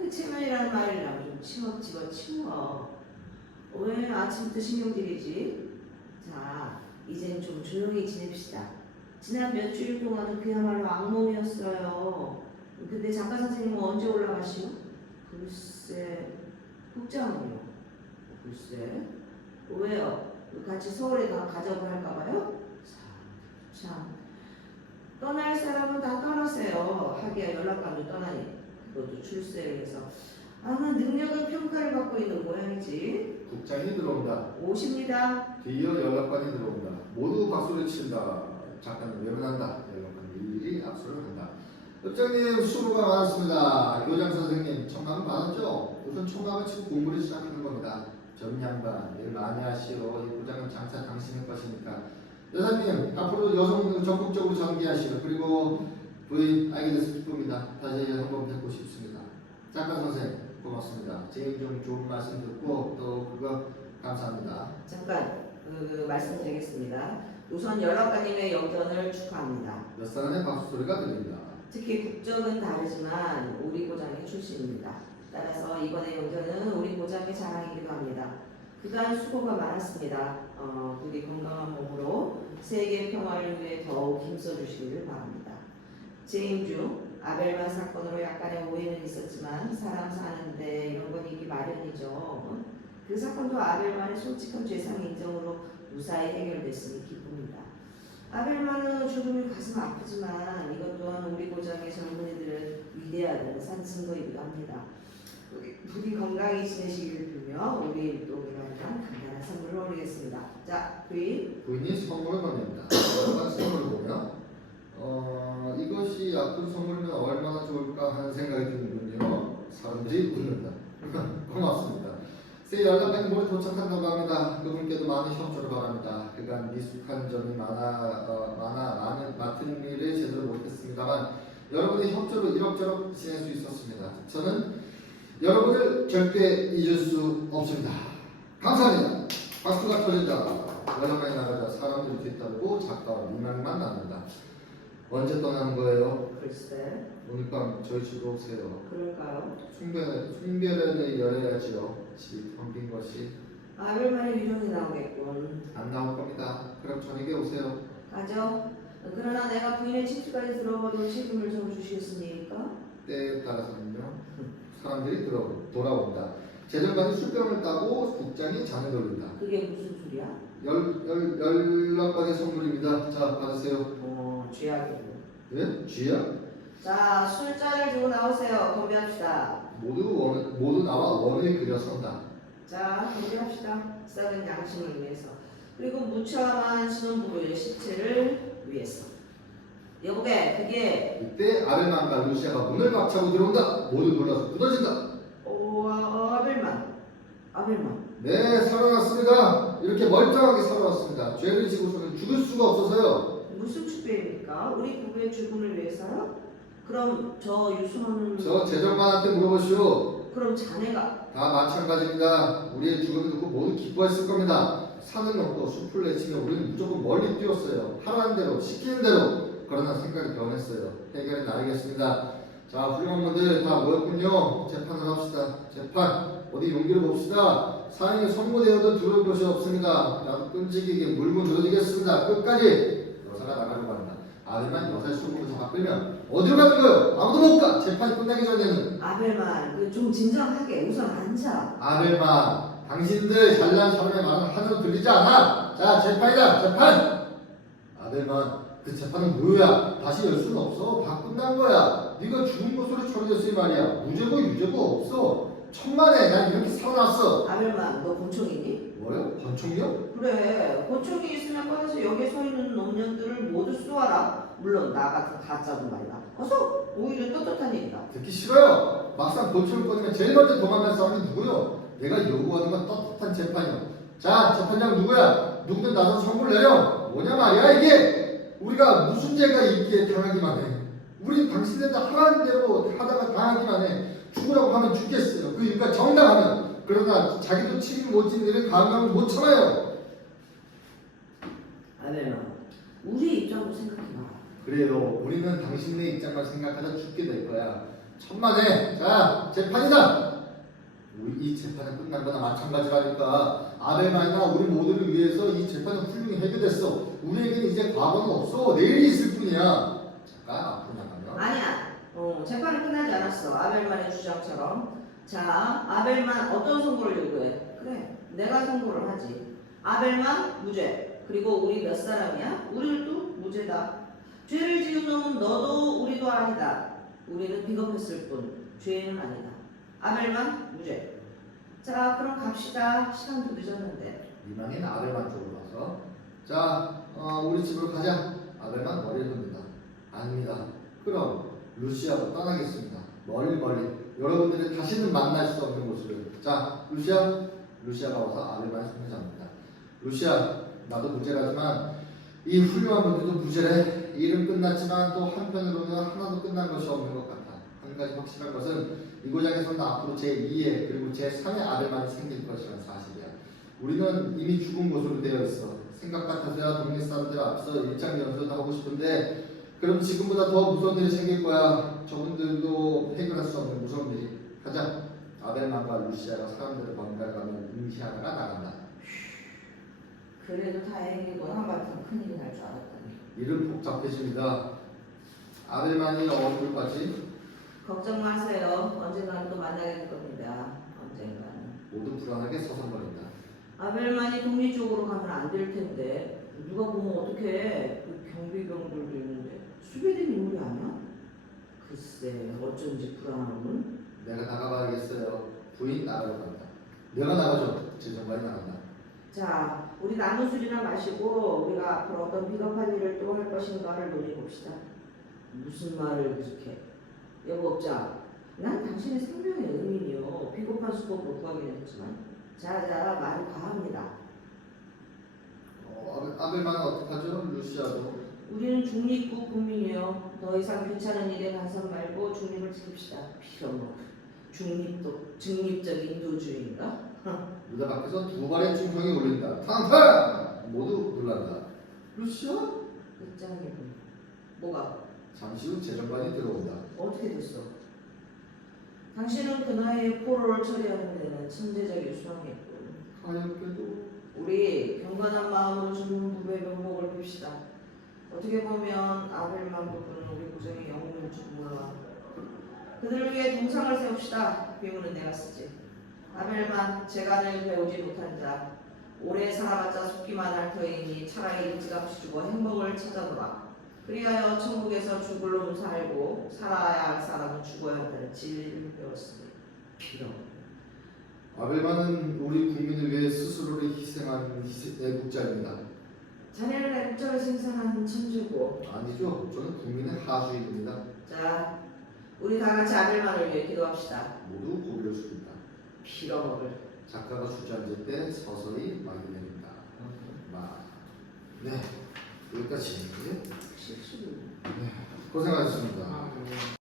그 체면이라는 말이랑 좀 집어치워. 왜 아침부터 신경질이지? 자, 이젠 좀 조용히 지냅시다. 지난 몇 주일 동안은 그야말로 악몽이었어요. 근데 작가 선생님은 언제 올라가시오? 글쎄, 국장은요? 글쎄, 왜요? 같이 서울에 가자고 할까봐요? 참, 떠날 사람은 다 떠나세요. 하기야 연락관도 떠나니 그것도 출세를 해서 능력은 평가를 받고 있는 모양이지. 국장이 들어온다. 오십니다. 뒤이어 연락관이 들어온다. 모두 박수를 친다. 작가는 외면한다. 연락관이 일일이 악수를 한다. 국장님 수고가 많았습니다. 교장 선생님 청감을 받았죠? 우선 청감을 치고 공부를 시작하는 겁니다. 전 양반 일 많이 하시오. 이 고장은 장차 당신의 것이니까. 여사님 앞으로 여성 적극적으로 전개하시오. 그리고 부인 알게 돼서 기쁩니다. 다시 한번 뵙고 싶습니다. 작가 선생 고맙습니다. 제일 좀 좋은 말씀 듣고 또 그거 감사합니다. 잠깐 말씀드리겠습니다. 우선 연락관님의 영전을 축하합니다. 몇 사람의 박수 소리가 들립니다. 특히 국적은 다르지만 우리 고장의 출신입니다. 따라서 이번의 영전은 우리 고장의 자랑이기도 합니다. 그간 수고가 많았습니다. 부디 건강한 몸으로 세계 평화를 위해 더욱 힘써주시기를 바랍니다. 재임 중 아벨만 사건으로 약간의 오해는 있었지만 사람 사는데 이런 건 있기 마련이죠. 그 사건도 아벨만의 솔직한 죄상 인정으로 무사히 해결됐으니 기쁩니다. 아벨만은 조금은 가슴 아프지만 이것 또한 우리 고장의 젊은이들을 위대하다는 산증거이기도 합니다. 부디 건강히 지내시기를 빌며 우리 또 우리가 간단한 선물을 올리겠습니다. 자, 부인이 선물을 건넵니다. 여러분 선물을 보면 이것이 약품 선물이면 얼마나 좋을까 하는 생각이 드는군요. 사람들이 웃는다. 고맙습니다. 새 연락관이 모레 도착한다고 합니다. 그분께도 많은 협조를 바랍니다. 그간 미숙한 점이 맡은 일을 제대로 못했습니다만 여러분의 협조로 이럭저럭 지낼 수 있었습니다. 저는 여러분을 절대 잊을 수 없습니다. 감사합니다. 박수가 터진다. 연락관이 나가자 사람들이 뒤따르고 작가와 미망만 나눈다. 언제 떠나는 거예요? 글쎄, 오늘 밤 저희 집으로 오세요. 그럴까요? 숭배를 열어야지요. 집이 텅 빈 것이 아벨만의 유령이 나오겠군. 안 나올 겁니다. 그럼 저녁에 오세요. 가죠. 그러나 내가 부인의 집까지 들어가도 책임을 좀 주시겠습니까? 때에 따라서는요. 사람들이 돌아온다. 재정관이 술병을 따고 국장이 잔을 돌린다. 그게 무슨 소리야? 연락관의 선물입니다. 자, 받으세요. 쥐약이고. 예? 쥐야? 자, 술잔을 들고 나오세요. 건배합시다. 모두 나와 원을 그려 선다. 자, 건배합시다. 썩은 양심을 위해서. 그리고 무참한 신혼부부의 시체를 위해서. 여보게, 그게 이때 아벨만과 루시아가 문을 박차고 들어온다. 모두 놀라서 굳어진다. 아벨만. 네, 살아났습니다. 이렇게 멀쩡하게 살아났습니다. 죄를 지고서는 죽을 수가 없어서요. 무슨 축배입니까? 우리 부부의 죽음을 위해서요? 그럼 저 유수원은 저 재정관한테 물어보시오. 그럼 자네가 다 마찬가지입니다. 우리의 죽음을 듣고 모두 기뻐했을 겁니다. 산은 넘고 숲을 내치며 우리는 무조건 멀리 뛰었어요. 하라는 대로 시키는 대로. 그러나 생각이 변했어요. 해결은 알겠습니다. 자, 훌륭한 분들 다 모였군요. 재판을 합시다. 재판. 어디 용기를 봅시다. 사형이 선고되어도 두려울 것이 없습니다. 나도 끈질기게 물고 늘어지겠습니다. 끝까지. 여사가 나가려고 합니다. 아벨만 여사의 술부터 바꾸면 어디로 가는 거예요? 아무도 못 가. 재판이 끝나기 전에는. 아벨만 좀 진정하게 우선 앉아. 아벨만, 당신들 잘난 사람의 말은 하나도 들리지 않아. 자, 재판이다. 재판. 아벨만, 그 재판은 뭐야? 다시 열 수는 없어. 다 끝난 거야. 네가 죽은 것으로 처리됐으니 말이야. 무죄고 유죄고 없어. 천만에 난 이렇게 살아났어. 아벨만 너 권총이니? 뭐요? 권총이요? 그래 권총이 있으면 꺼내서 여기에 서 있는 놈년들을 모두 쏘아라. 물론 나 같은 가짜도 말이야. 어서 오히려 떳떳한 일이다. 듣기 싫어요. 막상 권총을 꺼내면 제일 먼저 도망갈 사람이 누구요? 내가 요구하는 건 떳떳한 재판이요. 자, 재판장 누구야? 누구든 나서 선고를 내려. 뭐냐 말이야 이게. 우리가 무슨 죄가 있기에 당하기만 해. 우리 당신들도 하라는 대로 하다가 당하기만 해. 죽으라고 하면 죽겠어요. 그러니까 정당하면. 그러나 자기도 책임 못 지는 일을 감당을 못 참아요. 아벨만 우리 입장도 생각해봐. 그래요. 우리는 당신의 입장만 생각하다 죽게 될 거야. 천만에. 자, 재판이다. 우리 이 재판은 끝난 거나 마찬가지라니까. 아벨만이나 우리 모두를 위해서 이 재판은 훌륭히 해결됐어. 우리에게는 이제 과거는 없어. 내일이 있을 뿐이야. 잠깐 앞으로 나가면. 아니야. 재판은 끝나지 않았어. 아벨만의 주장처럼. 자, 아벨만 어떤 선고를 요구해? 그래, 내가 선고를 하지. 아벨만 무죄. 그리고 우리 몇 사람이야? 우리는 또 무죄다. 죄를 지은 놈은 너도 우리도 아니다. 우리는 비겁했을 뿐 죄는 아니다. 아벨만 무죄. 자, 그럼 갑시다. 시간도 늦었는데. 이방인 아벨만 쪽으로 와서 자, 우리 집으로 가자. 아벨만 머리를 흔든다. 아닙니다. 그럼 루시아도 떠나겠습니다. 멀리 여러분들이 다시는 만날 수 없는 곳으로. 자, 루시아가 와서 아벨만의 손을 잡는다. 루시아, 나도 무죄라지만 이 훌륭한 분들도 무죄래. 일은 끝났지만 또 한편으로는 하나도 끝난 것이 없는 것 같아. 한 가지 확실한 것은 이 고장에서는 앞으로 제2의 그리고 제3의 아벨만이 생길 것이라는 사실이야. 우리는 이미 죽은 곳으로 되어 있어. 생각 같아서야 동네 사람들 앞서 일장 연설도 하고 싶은데 그럼 지금보다 더 무서운 일이 생길 거야. 저분들도 해결할 수 없는 무서운 일이. 가자. 아벨만과 루시아가 사람들을 번갈아가며 응시하다가 나간다. 그래도 다행이고 한바탕 큰일이 날 줄 알았더니. 일은 복잡해집니다. 아벨만이 얼굴까지 걱정 마세요. 언젠가는 또 만나게 될 겁니다. 언젠가는. 모두 불안하게 서성거린다. 아벨만이 동리 쪽으로 가면 안 될 텐데 누가 보면 어떡해. 그 경비병들도 있는데 수배된 인물이 아니야? 글쎄 어쩐지 불안하군. 내가 나가봐야겠어요. 부인 나가러 간다. 내가 나가죠. 재정관이 나간다. 자, 우리 남은 술이나 마시고 우리가 앞으로 어떤 비겁한 일을 또 할 것인가를 논의해봅시다. 무슨 말을 그렇게. 여보 업자, 난 당신의 생명의 은인이요. 비겁한 수법 못 구하긴 했지만 자자 말이 과합니다. 아벨만은 어떡하죠? 루시아도 우리는 중립국 국민이요. 더 이상 귀찮은 일에 간섭 말고 중립을 지킵시다. 필요 중립적인 인도주의인가? 무대 밖에서 두 발의 중성이 울린다. 탕탕! 모두 놀란다. 루시아? 입장이군. 뭐가? 잠시 후 재정관이 들어온다. 어떻게 됐어? 당신은 그 나이에 포로를 처리하는 데는 천재적인 수학이었군. 가엾게도 우리 경건한 마음으로 주는 부부의 명복을 빕시다. 어떻게 보면 아벨만 부부는 우리 구정의 영웅일지 몰라. 그들을 위해 동상을 세웁시다. 비유는 내가 쓰지. 아벨만 재간을 배우지 못한 자, 오래 살아봤자 속기만 할 터이니 차라리 일찌감치 죽어 행복을 찾아노라. 그리하여 천국에서 죽을 놈 살고 살아야 할 사람은 죽어야 한다는 진리를 배웠으니 필요. 아벨만은 우리 국민을 위해 스스로를 희생한 애국자입니다. 자네는 애국자를 생산한 천재고. 아니죠. 저는 국민의 하수인입니다. 자, 우리 다 같이 아벨만을 위해 기도합시다. 모두 고개를 숙인다. 빌어먹을. 작가가 주저앉을 때 서서히 말이 내린다. 네, 여기까지. 실수를. 고생하셨습니다. 아, 네.